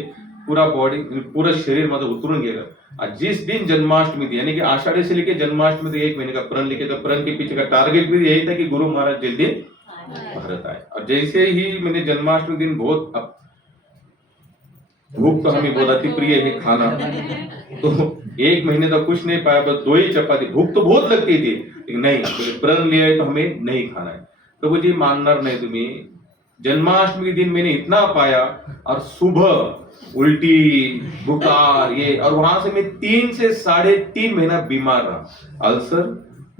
पूरा बॉडी, पूरा शरीर मतलब उतरून गेला। और जिस दिन जन्माष्टमी थी, यानी कि आषाढ़ी से लेके जन्माष्टमी तक 1 महीने का प्रण लिखे, तो प्रण के पीछे का टारगेट भी यही था कि गुरु महाराज जल्दी भारत आए। और जैसे ही मैंने जन्माष्टमी दिन, बहुत भूख तो हमें बहुत अति प्रिय है खाना, तो 1 महीने तक कुछ नहीं पाया, बस 2 ही चपाती। भूख तो बहुत लगती थी, लेकिन नहीं, तो प्रण लिया है तो हमें नहीं खाना है। प्रभु जी मानना नहीं तुम्हें, जन्माष्टमी के दिन मैंने इतना पाया, और सुबह उल्टी, बुखार, ये, और वहां से मैं 3 से 3.5 महीना बीमार रहा। अल्सर,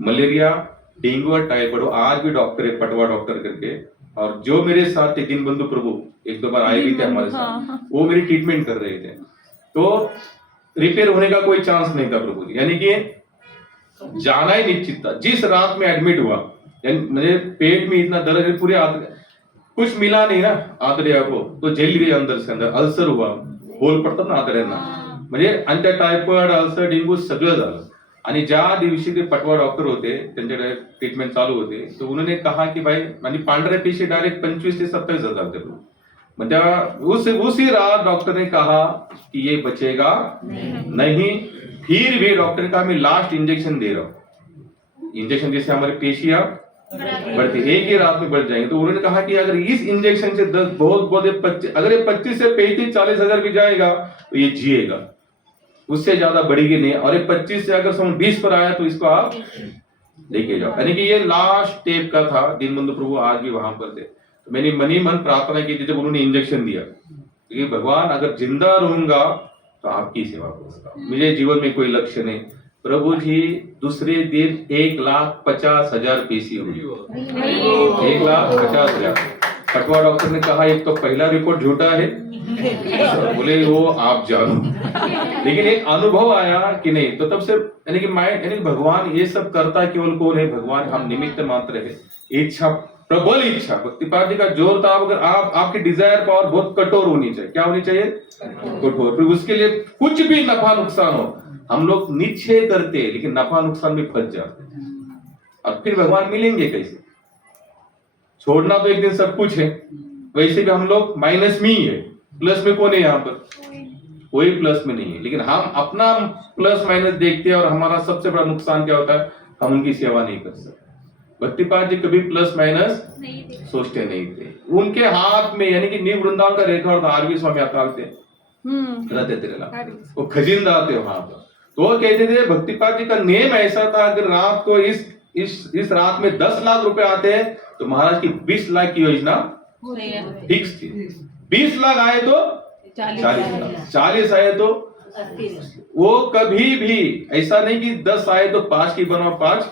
मलेरिया, डेंगू और टाइफाइड। आज भी डॉक्टर है, पटवा डॉक्टर करके, और जो मेरे साथ थे दीनबंधु प्रभु, 1-2 बार आए भी थे हमारे साथ, वो मेरी ट्रीटमेंट कर रहे थे। तो रिपेयर होने का कोई चांस नहीं था प्रभु जी, यानी कि जाना ही निश्चित था। जिस रात में एडमिट हुआ, यानी मेरे पेट में इतना दर्द है, पूरे कुछ मिला नहीं ना आतड्या को, तो जल गई अंदर से अंदर, अल्सर हुआ, होल पडतात ना आतड्यांना, म्हणजे आणि त्या टायफॉइड, अल्सर, डेंग्यू सगळं झालं। आणि ज्या दिवशी ते पटवा डॉक्टर होते, त्यांच्याकडे ट्रीटमेंट चालू होते, तो उन्होंने कहा कि भाई, आणि पांढऱ्या पेशी डायरेक्ट 25 से 27 हजार थे। मतलब उसी रात डॉक्टर ने कहा कि ये बचेगा नहीं, फिर भी डॉक्टर ने कहा मैं लास्ट इंजेक्शन दे रहा हूँ। इंजेक्शन जैसे हमारी पेशियां बढ़ती, एक ही रात में बढ़ जाएंगे, तो उन्होंने कहा कि अगर इस इंजेक्शन से 10 बहुत 25, अगर ये 25 से 35-40 हजार भी जाएगा तो ये जिएगा, उससे ज्यादा बढ़ेगी नहीं। और ये 25 से अगर 20 पर आया तो इसको आप लेके जाओ। यानी कि ये लास्ट स्टेप का था। दीनबंधु प्रभु आज भी वहां पर थे। तो मैंने मनी मन प्रार्थना की थी जब उन्होंने इंजेक्शन दिया कि भगवान अगर जिंदा रहूंगा तो आपकी सेवा करूंगा, मुझे जीवन में कोई लक्ष्य नहीं। प्रभु जी दूसरे दिन 1,50,000 पीसी हुई, 1,50,000। कटवा डॉक्टर ने कहा एक तो पहला रिपोर्ट झूठा है, बोले वो आप जानो, लेकिन एक अनुभव आया कि नहीं। तो तब से यानी कि माइंड, यानी भगवान ये सब करता केवल कौन है? भगवान। हम निमित्त मात्र है। इच्छा, प्रबल इच्छा। भक्तिपाद जी का जोर था, अगर आपकी डिजायर पावर बहुत कठोर होनी चाहिए। क्या होनी चाहिए? कठोर। फिर उसके लिए कुछ भी नफा नुकसान हो, हम लोग निश्चय करते हैं लेकिन नफा नुकसान में फंस जाते हैं। और फिर भगवान मिलेंगे कैसे? छोड़ना तो एक दिन सब कुछ है, वैसे भी हम लोग माइनस में ही है, प्लस में कौन है? यहाँ पर कोई प्लस में नहीं है। लेकिन हम अपना प्लस माइनस देखते हैं और हमारा सबसे बड़ा नुकसान क्या होता है? हम उनकी सेवा नहीं कर सकते। भक्तिपाद जी कभी प्लस माइनस सोचते नहीं थे। उनके हाथ में यानी कि न्यू वृंदावन का रेकॉर्ड था। आरवी स्वामी अकाल थे, रहते थे, वो खजीनदार थे वहां पर। तो वो कहते थे भक्तिपाद जी का नियम ऐसा था, अगर रात को इस रात में 10 लाख रुपए आते हैं तो महाराज की 20 लाख की योजना फिक्स थी। 20 लाख आए तो 40 लाख, 40 आए तो वो कभी भी ऐसा नहीं कि 10 आए तो 5 की बनाओ 5।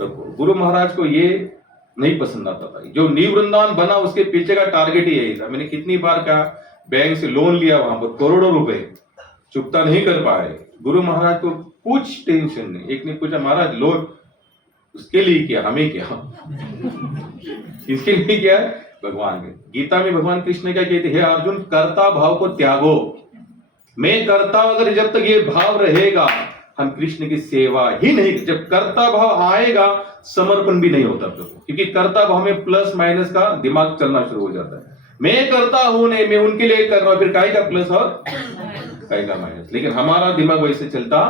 गुरु महाराज को ये नहीं पसंद आता था। जो न्यू वृंदावन बना उसके पीछे का टारगेट ही यही था। मैंने कितनी बार कहा, बैंक से लोन लिया, वहां पर करोड़ों रुपए चुकता नहीं कर पाए। गुरु महाराज को कुछ टेंशन नहीं। एक ने पूछा, महाराज लोन उसके लिए किया, हमें क्या? इसके लिए क्या? भगवान के। गीता में भगवान कृष्ण क्या कहते हैं? अर्जुन, कर्ता भाव को त्यागो। मैं करता हूं, अगर जब तक ये भाव रहेगा हम कृष्ण की सेवा ही नहीं। जब कर्ता भाव आएगा समर्पण भी नहीं होता प्रभु, क्योंकि कर्ता भाव में प्लस माइनस का दिमाग चलना शुरू हो जाता है। मैं करता हूं नहीं, मैं उनके लिए कर रहा हूं, फिर काय का प्लस और काय का माइनस। लेकिन हमारा दिमाग वैसे चलता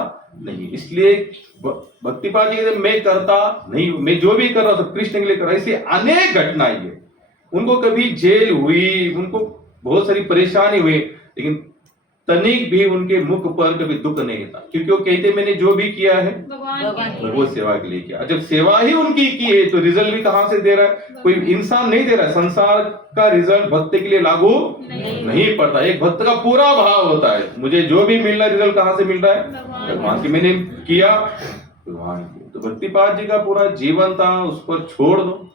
नहीं। इसलिए भक्तिपाद जी कहते मैं करता नहीं, मैं जो भी कर रहा हूं कृष्ण के लिए कर रहा हूं। ऐसी अनेक घटनाएं है। उनको कभी जेल हुई, उनको बहुत सारी परेशानी हुई, लेकिन तनिक भी उनके मुख पर कभी दुख नहीं था, क्योंकि वो कहते मैंने जो भी किया है वो सेवा के लिए किया। जब सेवा ही उनकी की है तो रिजल्ट भी कहां से दे रहा है? कोई इंसान नहीं दे रहा है। संसार का रिजल्ट भक्त के लिए लागू नहीं पड़ता। एक भक्त का पूरा भाव होता है, मुझे जो भी मिल रहा है रिजल्ट कहां से मिल रहा है? भगवान की। मैंने किया भगवान की। तो भक्तिपाद जी का पूरा जीवन था, उस पर छोड़ दो,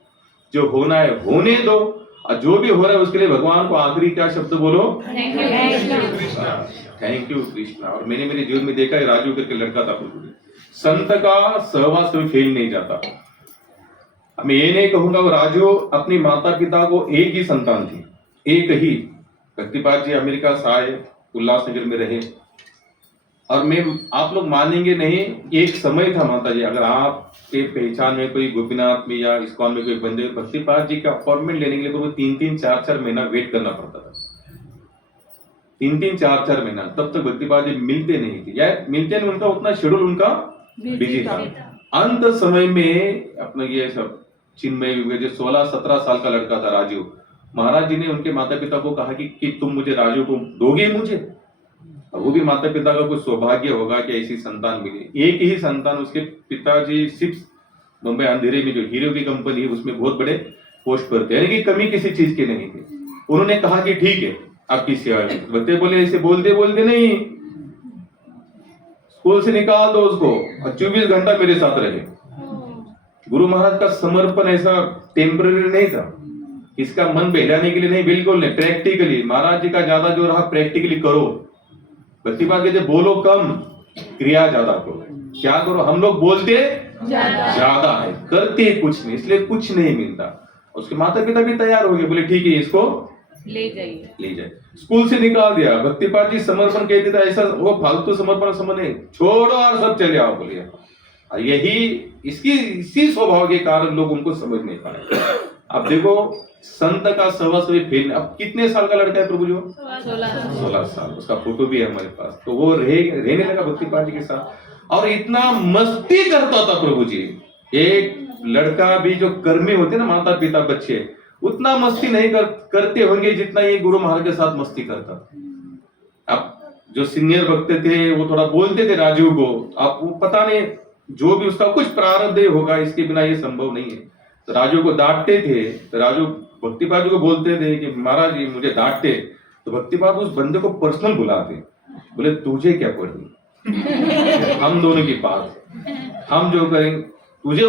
जो होना है होने दो, और जो भी हो रहा है उसके लिए भगवान को आखिरी क्या शब्द बोलो? Thank you Krishna. और मैंने मेरे जीवन में देखा है, राजू करके लड़का था, संत का सहवास कभी फेल नहीं जाता। मैं ये नहीं कहूंगा वो राजू अपनी माता पिता को एक ही संतान थी, एक ही। भक्तिपाद जी अमेरिका से आए, उल्लासनगर में रहे, और मैं, आप लोग मानेंगे नहीं, एक समय था माता जी, अगर आपके पहचान में कोई गोपीनाथ में या इस्कॉन में कोई बंदे, भक्तिपाद जी का अपॉइंटमेंट लेने के लिए तो 3-3, 4-4 महीना वेट करना पड़ता था। 3-3, 4-4 महीना, तब तक भक्तिपाद जी मिलते नहीं थे, या मिलते नहीं, उनका उतना शेड्यूल उनका बिजी था। अंत समय में अपना ये सब चिन्मय हुए, जो 16-17 साल का लड़का था राजू, महाराज जी ने उनके माता पिता को कहा कि तुम मुझे राजू को दोगे मुझे? और वो भी माता पिता का कुछ सौभाग्य होगा कि ऐसी संतान मिले। एक ही संतान, उसके पिताजी सिप्स मुंबई अंधेरे में जो हीरो की कंपनी है उसमें बहुत बड़े पोस्ट पर थे, यानी कि कमी किसी चीज के नहीं थे। उन्होंने कहा कि ठीक है आपकी सेवा में। बच्चे बोले ऐसे बोलते बोलते नहीं, स्कूल से निकाल दो उसको और 24 घंटा मेरे साथ रहे। गुरु महाराज का समर्पण ऐसा टेम्पररी नहीं था, इसका मन बहलाने के लिए नहीं, बिल्कुल नहीं, प्रैक्टिकली। महाराज जी का ज्यादा जो रहा प्रैक्टिकली करो। भक्तिपाद कहते बोलो कम, क्रिया ज्यादा करो। क्या करो? हम लोग बोलते ज्यादा है, करते कुछ नहीं, इसलिए कुछ नहीं मिलता। उसके माता पिता भी तैयार हो गए, बोले ठीक है इसको ले जाए। स्कूल से निकाल दिया। भक्तिपाद जी समर्पण कहते थे, ऐसा वो फालतू समर्पण समझ नहीं, छोड़ो और सब चले आओ बोलिए। यही इसी स्वभाव के कारण लोग उनको समझ नहीं पाए। अब देखो संत का सहवास कभी फेल नहीं। अब कितने साल का लड़का है प्रभु जी वो? 16 साल। उसका फोटो भी है हमारे पास। तो वो रहने लगा भक्ति पाद जी के साथ और इतना मस्ती करता था प्रभु जी। एक लड़का भी जो कर्मी होते ना, माता पिता बच्चे, उतना मस्ती नहीं करते होंगे जितना ये गुरु महाराज के साथ मस्ती करता। अब जो सीनियर भक्त थे वो थोड़ा बोलते थे राजू को, आप वो पता नहीं जो भी उसका कुछ प्रारब्ध होगा, इसके बिना ये संभव नहीं है। तो राजू को डांटते थे, तो राजू भक्तिपाद जी को बोलते थे कि महाराज जी मुझे डांटते। तो भक्तिपाद उस बंदे को पर्सनल बुलाते, बोले तुझे क्या पड़ी, हम दोनों की बात, हम जो करेंगे तुझे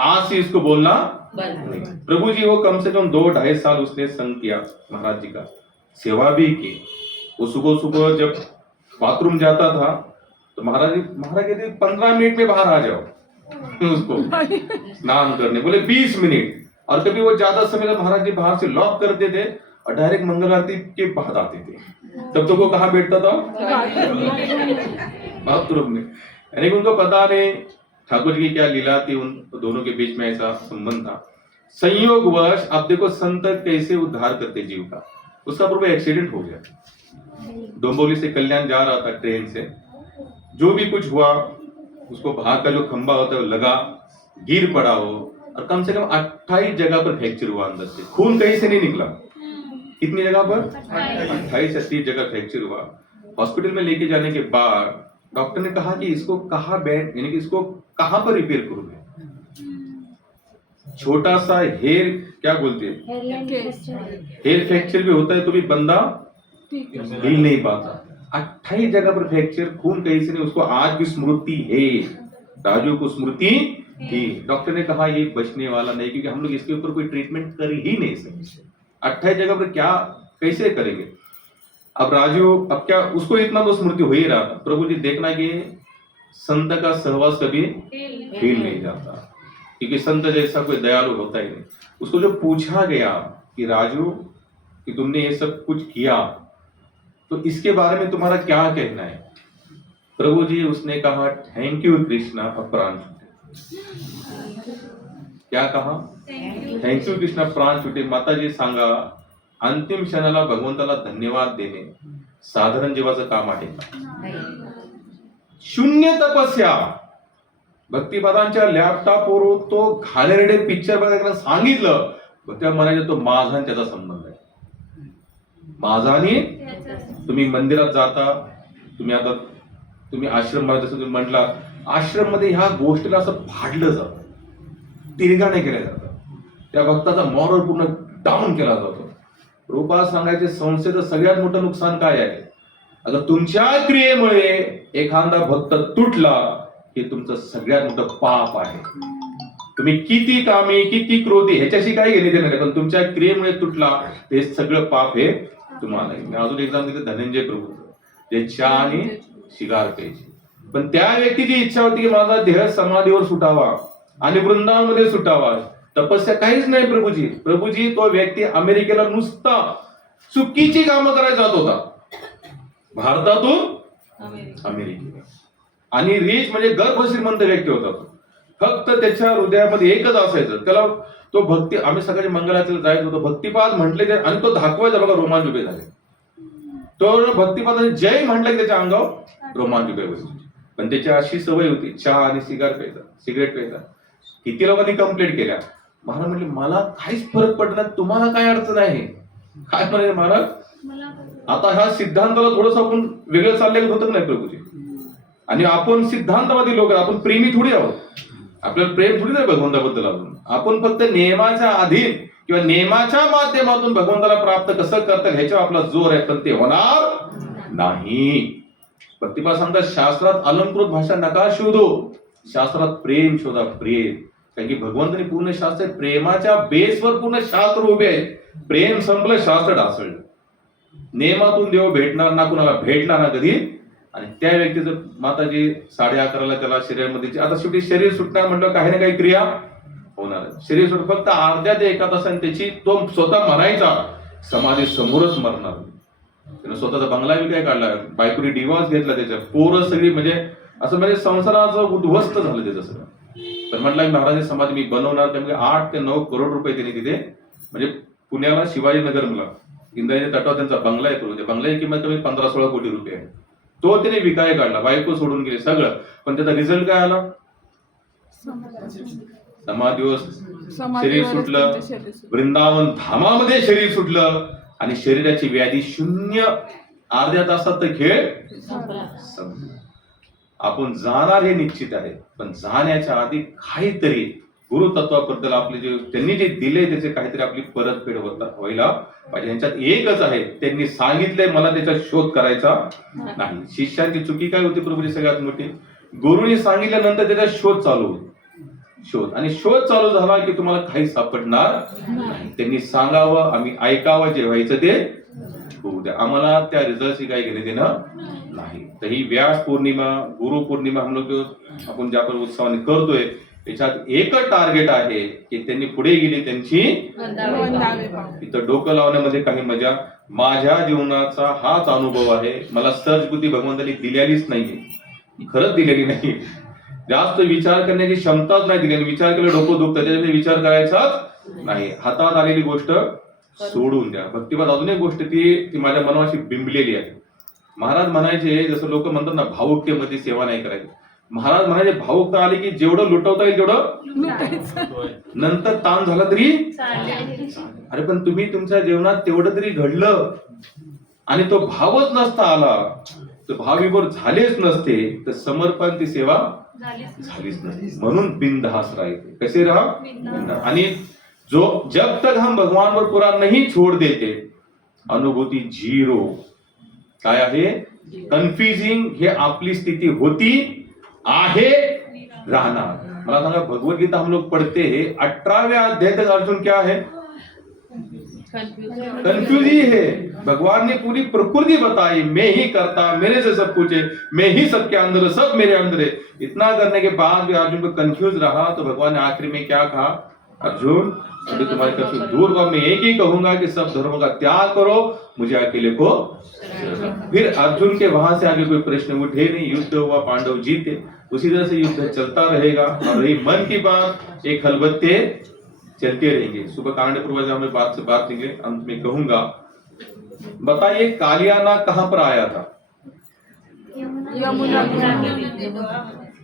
आज से इसको बोलना नहीं। प्रभु जी वो कम से कम 2-2.5 साल उसने संग किया, महाराज जी का सेवा भी की। वो सुबह सुबह जब बाथरूम जाता था तो महाराज कहते 15 मिनट में बाहर आ जाओ उसको स्नान करने, बोले 20 मिनट। और कभी वो ज्यादा समय तक महाराज जी बाहर से लॉक करते थे और डायरेक्ट मंगल आरती के बाद आते थे। तब तो वो कहाँ बैठता था? बाथरूम में। यानी कि उनको पता नहीं ठाकुर जी की क्या लीला थी, उन दोनों के बीच में ऐसा संबंध था। संयोगवश अब देखो संत कैसे उद्धार करते जीव का। उसका पूरा एक्सीडेंट हो गया, डोंबिवली से कल्याण जा रहा था ट्रेन से, जो भी कुछ हुआ उसको भाग का जो खंबा होता है वो लगा, गिर पड़ा वो, और कम से कम 28 जगह पर फ्रैक्चर हुआ अंदर से, खून कहीं से नहीं निकला। कितनी जगह पर? 28 से 30 जगह फ्रैक्चर हुआ। हॉस्पिटल में लेके जाने के बाद डॉक्टर ने कहा कि इसको कहाँ बैंड, यानी कि इसको कहाँ पर रिपेयर करूंगे। छोटा सा हेयर, क्या बोलते हैं, हेयर फ्रैक्चर भी होता है तो भी बंदा हिल नहीं पाता। 28 जगह पर फ्रैक्चर, खून कहीं से नहीं, उसको आज भी स्मृति है, राजू को स्मृति थी। डॉक्टर ने कहा ये बचने वाला नहीं, क्योंकि हम लोग इसके ऊपर कोई ट्रीटमेंट कर ही नहीं सकते। 28 जगह पर क्या कैसे करेंगे। अब राजू, अब क्या उसको इतना तो स्मृति हो ही रहा था। प्रभु जी देखना कि संत का सहवास कभी फेल नहीं जाता, क्योंकि संत जैसा कोई दयालु होता ही नहीं। उसको जो पूछा गया कि राजू कि तुमने ये सब कुछ किया तो इसके बारे में तुम्हारा क्या कहना है, प्रभु जी उसने कहा थैंक यू कृष्णा, और प्राण छूटे। क्या कहा? थैंक यू कृष्णा, प्राण छूटे। माता जी सांगा, अंतिम क्षणाला भगवंताला धन्यवाद देणे साधारण जीवाचं काम आहे का? शून्य तपस्या, भक्तिपदांच्या लॅपटॉपवर तो घाणेरडे पिक्चर बघायला सांगितलं, तेव्हा म्हणायचं तो माझा आणि त्याचा संबंध आहे, माझा आणि तुम्ही मंदिरात जाता, तुम्ही आश्रम जसं तुम्ही म्हटला, आश्रम मध्ये ह्या गोष्टीला असं फाडलं जातं, तिरगाणे केले जातात, त्या भक्ताचा मॉरल पूर्ण डाऊन केला जातो। रूपा सांगायचे संस्थेचं सगळ्यात मोठं नुकसान काय आहे? अगर तुमच्या क्रियेमुळे एखादा भक्त तुटला हे तुमचं सगळ्यात मोठं पाप आहे। तुम्ही किती कामी, किती क्रोधी, ह्याच्याशी काही घेणे देणे नाही, पण तुमच्या क्रियेमुळे तुटला हे सगळं पाप हे तुम्हाला आहे। मी अजून एक्झाम दिली धनंजय प्रभू, जे चहा आणि शिगार प्यायची, पण त्या व्यक्तीची इच्छा होती की माझा देह समाधीवर सुटावा आणि वृंदावनमध्ये सुटावा। तपस्या काहीच नाही प्रभूजी। प्रभूजी तो व्यक्ती अमेरिकेला नुसता चुकीची कामं करायला जात होता, भारतातून अमेरिकेला, आणि रिच म्हणजे गर्भ श्रीमंत व्यक्ती होता। फक्त त्याच्या हृदयामध्ये एकच असायचं, त्याला तो भक्ती, आम्ही सकाळी मंगळातील जायचं होतो, भक्तिपाद म्हटले आणि तो दाखवायचा बघा, रोमांच उभे झाले। तो भक्तिपादाने जय म्हटलं की त्याच्या अंगावर रोमांच उभे होते। पण त्याची अशी सवय होती चहा आणि सिगरेट प्यायचा। किती लोकांनी कंप्लेंट केल्या, महाराज म्हटले मला काहीच फरक पडला, तुम्हाला काय अडचण आहे? काय म्हणाले महाराज, आता ह्या सिद्धांताला थोडस आपण वेगळं चाललेलं होतं नाही प्रभूजी, आणि आपण सिद्धांतवादी लोक, आपण प्रेमी थोडी आहोत, आपल्याला प्रेम थोडी नाही भगवंताबद्दल। आपण फक्त नियमाच्या अधीन किंवा नियमाच्या माध्यमातून भगवंताला प्राप्त कसं करता ह्याच्यावर आपला जोर आहे, पण ते होणार नाही। भक्तिपाद सांगतात शास्त्रात अलंकृत भाषा नका शोधो, शास्त्रात प्रेम शोधा, प्रेम। कारण की भगवंताने पूर्ण शास्त्र प्रेमाच्या बेसवर पूर्ण शास्त्र उभे आहे। प्रेम संपलं, शास्त्र ढासळलं, नियमातून देव भेटणार ना, कुणाला भेटणार ना कधी। आणि त्या व्यक्तीचं माताजी 11:30ला त्याला शरीरामध्ये, आता शेवटी शरीर सुटणार म्हटलं काही ना काही क्रिया होणार। शरीर सुट फक्त अर्ध्या ते 1 तासाने त्याची, तो स्वतः म्हणायचा समाधी समोरच मरणार। त्यानं स्वतःचा बंगला बी काय काढला, बायकोनी डिवॉर्स घेतला, त्याच्या पोरं सगळी म्हणजे असं म्हणजे संसाराचं उद्ध्वस्त झालं त्याचं सगळं। तर म्हटलं महाराज समाधी मी बनवणार, त्यामुळे 8 ते 9 करोड रुपये त्यांनी तिथे म्हणजे पुण्याला शिवाजीनगर मला इंद्रायणी तटावर त्यांचा बंगला आहे, त्या बंगल्याची किंमत कमी 15-16 कोटी रुपये आहे. तो त्याने विकाय काढला, बायको सोडून गेले सगळं, पण त्याचा रिझल्ट काय आला? समाधिवस शरीर सुटलं, वृंदावन धामामध्ये शरीर सुटलं आणि शरीराची व्याधी शून्य. अर्ध्या तासात तर खेळ संपला. आपण जाणार हे निश्चित आहे, पण जाण्याच्या आधी काहीतरी गुरुतत्वाबद्दल आपले जे त्यांनी जे दिले त्याचे काहीतरी आपली परतफेड व्हायला पाहिजे. यांच्यात एकच आहे, त्यांनी सांगितलंय मला त्याचा शोध करायचा नाही. शिष्यांची चुकी काय होती प्रभूची सगळ्यात मोठी? गुरुनी सांगितल्यानंतर त्याचा शोध चालू होतो. आणि शोध चालू झाला की तुम्हाला काही सापडणार नाही. त्यांनी सांगावं, आम्ही ऐकावं, जे व्हायचं ते होऊ द्या. आम्हाला त्या रिझल्टची काही घेणे देणं नाही. तर ही व्यास पौर्णिमा, गुरु पौर्णिमा हम लोग आपण ज्या पण उत्सवाने करतोय, त्याच्यात एकच टार्गेट आहे की त्यांनी पुढे गेली, त्यांची इथं डोकं लावण्यामध्ये काही मजा. माझ्या जीवनाचा हाच अनुभव आहे. मला सर्च बुद्धी भगवंतांनी दिलेलीच नाहीये, खरंच दिलेली नाही. जास्त विचार करण्याची क्षमताच नाही दिली. विचार केला डोकं दुखतं, त्याच्यामध्ये विचार करायचाच नाही. हातात आलेली गोष्ट सोडून द्या. भक्तिवाद अजून एक गोष्ट ती माझ्या मनाशी बिंबलेली आहे. महाराज म्हणायचे, जसं लोक म्हणतात ना भावुकतेमध्ये सेवा नाही करायची. महाराज म्हणायचे भावुकता आली की जेवढं लुटवता येईल तेवढं, नंतर ताण झाला तरी अरे पण तुम्ही तुमच्या जीवनात तेवढं तरी घडलं आणि तो भावच नसता आला, तर भावविभोर झालेच नसते, तर समर्पण ती सेवा झालीच नसते. म्हणून बिनधास राहते. कसे राहा? आणि जो जब तक हम भगवान पर पूरा नहीं छोड़ देते, अनुभूती झिरो. काय आहे? कन्फ्युजिंग हे आपली स्थिती होती, आहे, राहणार. मला सांगा, भगवदगीता हम लोग पढ़ते हैं, 18वें अध्याय तक अर्जुन क्या है? कंफ्यूज ही है. भगवान ने पूरी प्रकृति बताई, मैं ही करता, मेरे से सब कुछ है, मैं ही सबके अंदर, सब मेरे अंदर है. इतना करने के बाद भी अर्जुन को कंफ्यूज रहा, तो भगवान ने आखिर में क्या कहा? अर्जुन, अभी तुम्हारे कंफ्यूज दूर हुआ, मैं एक ही कहूंगा कि सब धर्मों का त्याग करो, मुझे अकेले को. फिर अर्जुन के वहां से आगे कोई प्रश्न उठे नहीं. युद्ध हुआ, पांडव जीते. उसी तरह से युद्ध चलता रहेगा. और रही मन की बात, एक खलबत्ते चलते रहेंगे. सुबह कांड पूर्वज हमें बात से बात निकले, अंत में कहूंगा. बताइए कालियाना कहां पर आया था?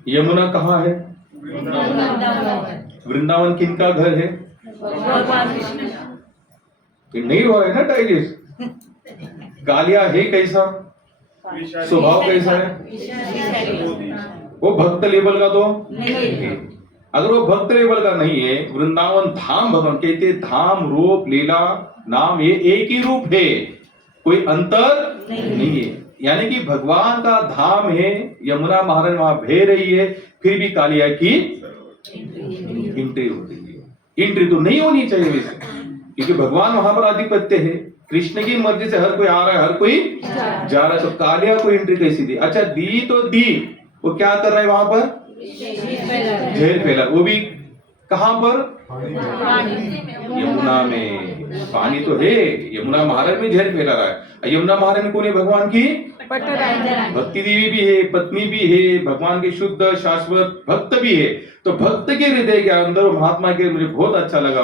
यमुना कहाँ है? वृंदावन किनका घर है? ये नहीं हो रहा है ना डाइजेस्ट. कालिया है कैसा? स्वभाव कैसा है? वो भक्त लेवल का तो नहीं. अगर वो भक्त लेवल का नहीं है, वृंदावन धाम, भगवान कहते धाम, रूप, लीला, नाम, ये एक ही रूप है, कोई अंतर नहीं है. यानी कि भगवान का धाम है. यमुना महारानी वहां बह रही है, फिर भी कालिया की एंट्री होती है. एंट्री तो नहीं होनी चाहिए वैसे, क्योंकि भगवान वहां पर आधिपत्य है. कृष्ण की मर्जी से हर कोई आ रहा है, हर कोई जा रहा है, तो कालिया को एंट्री कैसी दी? अच्छा दी तो दी, वो क्या कर रहा है वहां पर? जहर फैला. वो भी कहां पर? यमुना में. पानी तो है, यमुना महाराज में जहर फैला रहा है. यमुना महाराज में कौन है? भगवान की भक्ति देवी भी है, पत्नी भी है, भगवान के शुद्ध शाश्वत भक्त भी है. तो भक्त के हृदय के अंदर महात्मा के, मुझे बहुत अच्छा लगा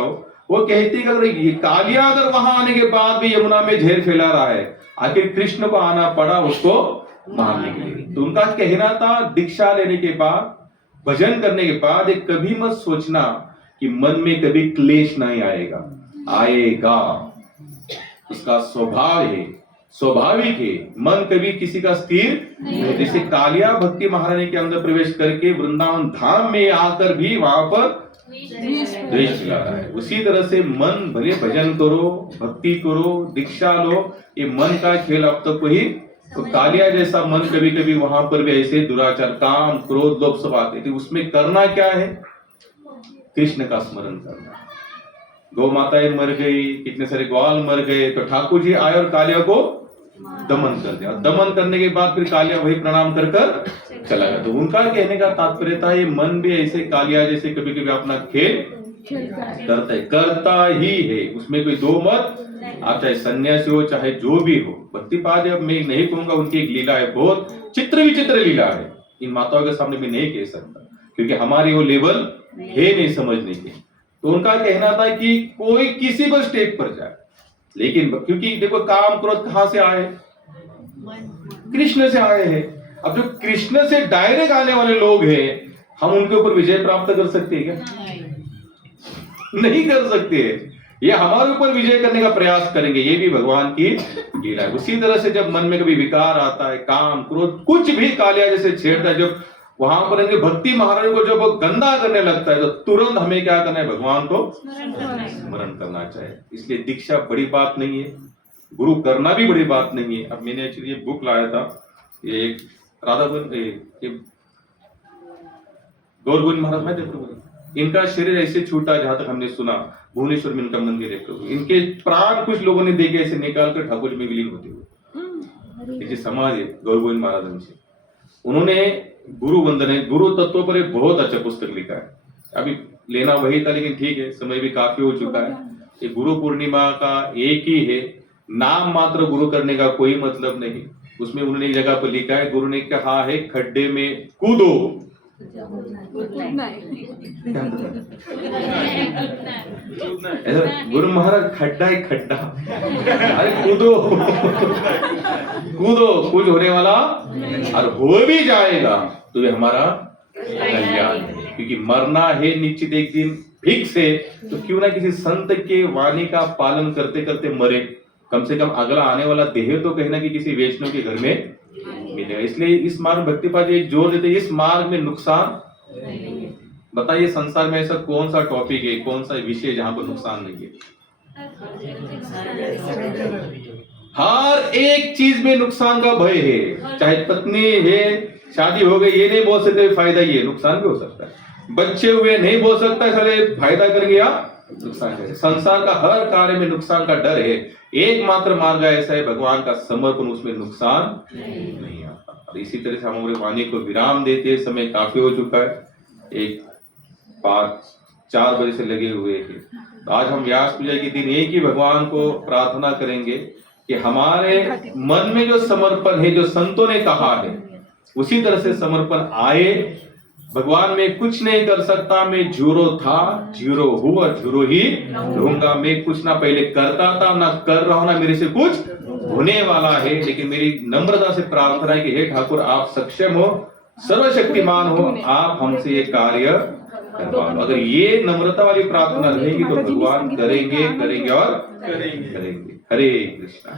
वो कहती कि अगर ये कालिया अगर वहां आने के बाद भी यमुना में जहर फैला रहा है, आखिर कृष्ण को आना पड़ा उसको मारने के लिए. तो उनका कहना था दीक्षा लेने के बाद, भजन करने के बाद, एक कभी मत सोचना कि मन में कभी क्लेश नहीं आएगा. आएगा, उसका स्वभाव है, स्वाभाविक है. मन कभी किसी का स्थिर नहीं. जैसे कालिया भक्ति महारानी के अंदर प्रवेश करके वृंदावन धाम में आकर भी वहां पर द्वेष फैला रहा है, उसी तरह से मन भले भजन करो, भक्ति करो, दीक्षा लो, ये मन का खेल अब तक वही. तो कालिया जैसा मन कभी कभी वहां पर भी ऐसे दुराचार, काम, क्रोध, लोभ सब आते थे. उसमें करना क्या है? कृष्ण का स्मरण करना. गौ माताएं मर गई, कितने सारे ग्वाल मर गए, तो ठाकुर जी आए और कालिया को दमन कर दिया. दमन करने के बाद फिर कालिया वही प्रणाम कर कर चला गया. तो उनका कहने का तात्पर्य था ये मन भी ऐसे कालिया जैसे कभी कभी अपना खेल करता ही है. उसमें कोई दो मत. आप चाहे सन्यासी हो, चाहे जो भी हो. भक्तिपाद अब मैं नहीं कहूंगा, उनकी एक लीला है, बहुत चित्र विचित्र लीला है. इन माताओं के सामने मैं नहीं कह सकता, क्योंकि हमारी वो लेवल है नहीं समझने की. तो उनका कहना था कि कोई किसी पर स्टेज पर जाए, लेकिन क्योंकि देखो काम क्रोध कहां से आए, कृष्ण से आए हैं। अब जो कृष्ण से डायरेक्ट आने वाले लोग हैं, हम उनके ऊपर विजय प्राप्त कर सकते हैं क्या? नहीं कर सकते। ये हमारे ऊपर विजय करने का प्रयास करेंगे, ये भी भगवान की लीला है। उसी तरह से जब मन में कभी विकार आता है, काम क्रोध कुछ भी कालिया जैसे छेड़ता है, जब वहां पर इनके भक्ति महाराज को जब वो गंदा करने लगता है, तो तुरंत हमें क्या करना है? भगवान को स्मरण करना चाहिए। इसलिए दीक्षा बड़ी बात नहीं है, गुरु करना भी बड़ी बात नहीं है। अब मैंने एक्चुअली ये बुक लाया था, ये एक राधा गौर गोविंद महाराज में देखो, इनका शरीर ऐसे छूटा, जहां तक हमने सुना भुवनेश्वर में इनका मंदिर है प्रभु। इनके प्राण कुछ लोगों ने देखे ऐसे निकाल कर ठाकुर जी में विलीन होते हुए। समाज है गौर गोविंद महाराज जी, उन्होंने गुरु वंदन है, गुरु तत्व पर एक बहुत अच्छा पुस्तक लिखा है। अभी लेना वही था, लेकिन ठीक है, समय भी काफी हो चुका है। ये गुरु पूर्णिमा का एक ही है, नाम मात्र गुरु करने का कोई मतलब नहीं। उसमें उन्होंने एक जगह पर लिखा है, गुरु ने कहा है खड्डे में कूदो, गुरु महाराज खड्डा है खड्डा, अरे कूदो कूदो, कुछ होने वाला और हो भी जाएगा तो ये हमारा कल्याण है। क्योंकि मरना है निश्चित एक दिन फिक्स है, तो क्यों ना किसी संत के वाणी का पालन करते करते मरे, कम से कम अगला आने वाला देह तो कहीं ना कि किसी वैष्णव के घर में मिलेगा। इसलिए इस मार्ग भक्तिपाद एक जोर देते, इस मार्ग में नुकसान बताइए, संसार में ऐसा कौन सा टॉपिक है, कौन सा विषय जहां पर नुकसान नहीं है? हर एक चीज में नुकसान का भय है। चाहे पत्नी है, शादी हो गई, ये नहीं बोल सकते फायदा ही है, नुकसान भी हो सकता है। बच्चे हुए नहीं बोल सकता साले फायदा कर गया, नुकसान है। संसार का हर कार्य में नुकसान का डर है। एकमात्र मार्ग ऐसा है भगवान का समर्पण, उसमें नुकसान नहीं आता। और इसी तरह से हम हमारे वाणी को विराम देते, समय काफी हो चुका है, एक 4 बजे से लगे हुए हैं। तो आज हम व्यास पूजा के दिन एक ही भगवान को प्रार्थना करेंगे कि हमारे मन में जो समर्पण है, जो संतों ने कहा है, उसी तरह से समर्पण आए। भगवान मैं कुछ नहीं कर सकता, मैं जीरो था, जीरो हूं और जीरो ही रहूंगा। मैं कुछ ना पहले करता था, ना कर रहा हूं, ना मेरे से कुछ होने वाला है। लेकिन मेरी नम्रता से प्रार्थना है कि हे ठाकुर, आप सक्षम हो, सर्वशक्तिमान हो, आप हमसे ये कार्य करवा लो। अगर ये नम्रता वाली प्रार्थना रहेगी तो भगवान करेंगे करेंगे और करेंगे। हरे कृष्णा।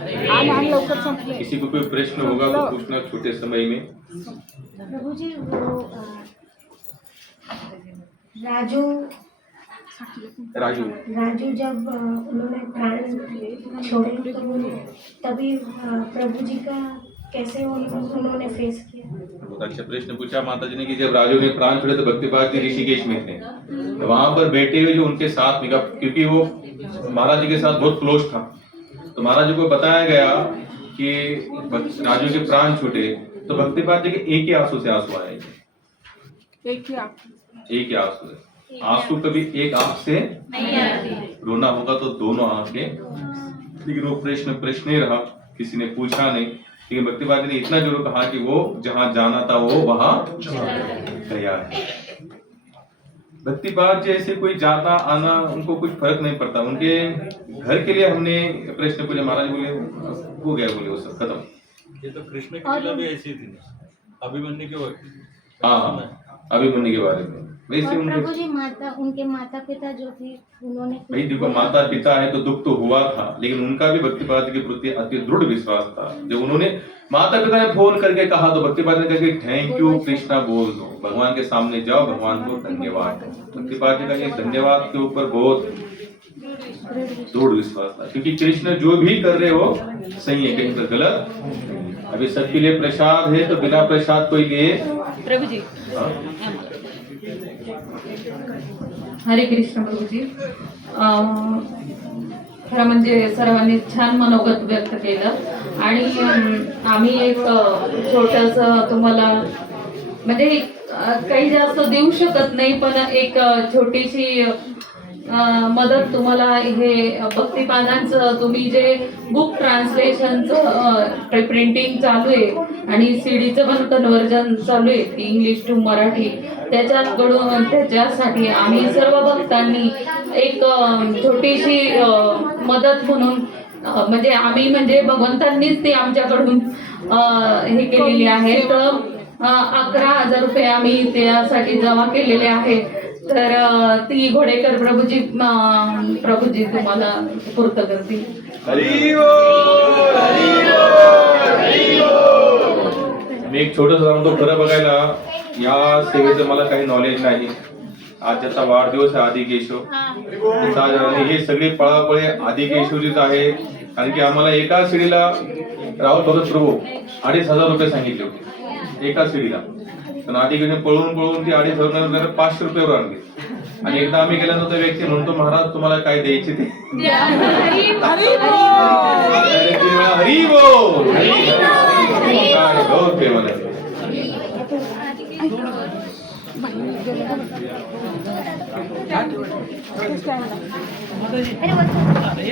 किसी को कोई प्रश्न होगा तो पूछना छोटे समय में। प्रभु जी, वो राजू जब उन्होंने प्राण छोड़े तो तभी प्रभु जी का कैसे उन्होंने फेस किया? बहुत अच्छा प्रश्न पूछा माता जी ने कि जब राजू ने प्राण छोड़े तो भक्तिपाद जी ऋषिकेश में थे, तो वहां पर बैठे हुए जो उनके साथ में, क्योंकि वो महाराज जी के साथ बहुत क्लोज था, तो महाराज जी को बताया गया कि राजू के प्राण छूटे, तो भक्तिपाद जी के एक ही आंसू से आंसू आए, एक ही आंसू है। आंसू कभी एक आंख से नहीं आती, रोना होगा तो दोनों आंखें। लेकिन वो प्रश्न ही रहा, किसी ने पूछा नहीं। लेकिन भक्तिपाद जी ने इतना जरूर कहा कि वो जहां जाना था वो वहां गया है। भक्तिपाद जी ऐसे कोई जाता आना उनको कुछ फर्क नहीं पड़ता। उनके घर के लिए हमने प्रश्न पूछा, महाराज बोले हो गया, बोले वो सब खत्म। ये तो कृष्ण की लीला भी ऐसी थी, अभिमन्यु के, हाँ अभिमन्यु के बारे में वैसे और उनके प्रभु जी उनके माता पिता जो थे उन्होंने भाई देखो, माता पिता है तो दुख तो हुआ था, लेकिन उनका भी भक्तिपाद के प्रति अति दृढ़ विश्वास था। जब उन्होंने माता पिता ने फोन करके कहा तो भक्तिपाद ने कहा कि थैंक यू कृष्णा बोल दो, भगवान के सामने जाओ, भगवान को धन्यवाद। भक्तिपाद जी का ये धन्यवाद के ऊपर बहुत दृढ़ विश्वास था, क्योंकि कृष्ण जो भी कर रहे हो सही है, कहीं पर गलत। अभी सबके लिए प्रसाद है, तो बिना प्रसाद कोई लिए प्रभु जी। हरे कृष्ण प्रभूजी, खरं म्हणजे सर्वांनी छान मनोगत व्यक्त केलं आणि आम्ही एक छोटंसं तुम्हाला म्हणजे काही जास्त देऊ शकत नाही, पण एक छोटीशी मदत तुम्हाला हे भक्तिपादांचं तुम्ही जे बुक ट्रान्सलेशनचं प्रिंटिंग चालू आहे आणि सीडीचं पण कन्व्हर्जन चालू आहे इंग्लिश टू मराठी, त्याच्यासाठी आम्ही सर्व भक्तांनी एक छोटीशी मदत म्हणून म्हणजे आम्ही म्हणजे भगवंतांनीच ती आमच्याकडून हे केलेली आहे. तर 11,000 रुपये आम्ही त्यासाठी जमा केलेले आहेत. तर ती घोडेकर प्रभूजी तुम्हाला पूर्त करतील. मी एक छोटंसं सांगतो, खरं बघायला या सेवेचं मला काही नॉलेज नाही. आज त्याचा वाढदिवस आहे आदि केशव, आणि हे सगळी पळापळी आदि केशवचीच आहे. कारण की आम्हाला एका सीडीला राहुल भगत प्रभू 2,500 रुपये सांगितले होते एका सीडीला, पण आदि केशव पळून ती 2,500 500 रुपयावर आणली. आणि एकदा आम्ही गेल्यानंतर व्यक्ती म्हणतो, महाराज तुम्हाला काय द्यायचे ते हरी बोल, काय गौरव आहे मला. अरे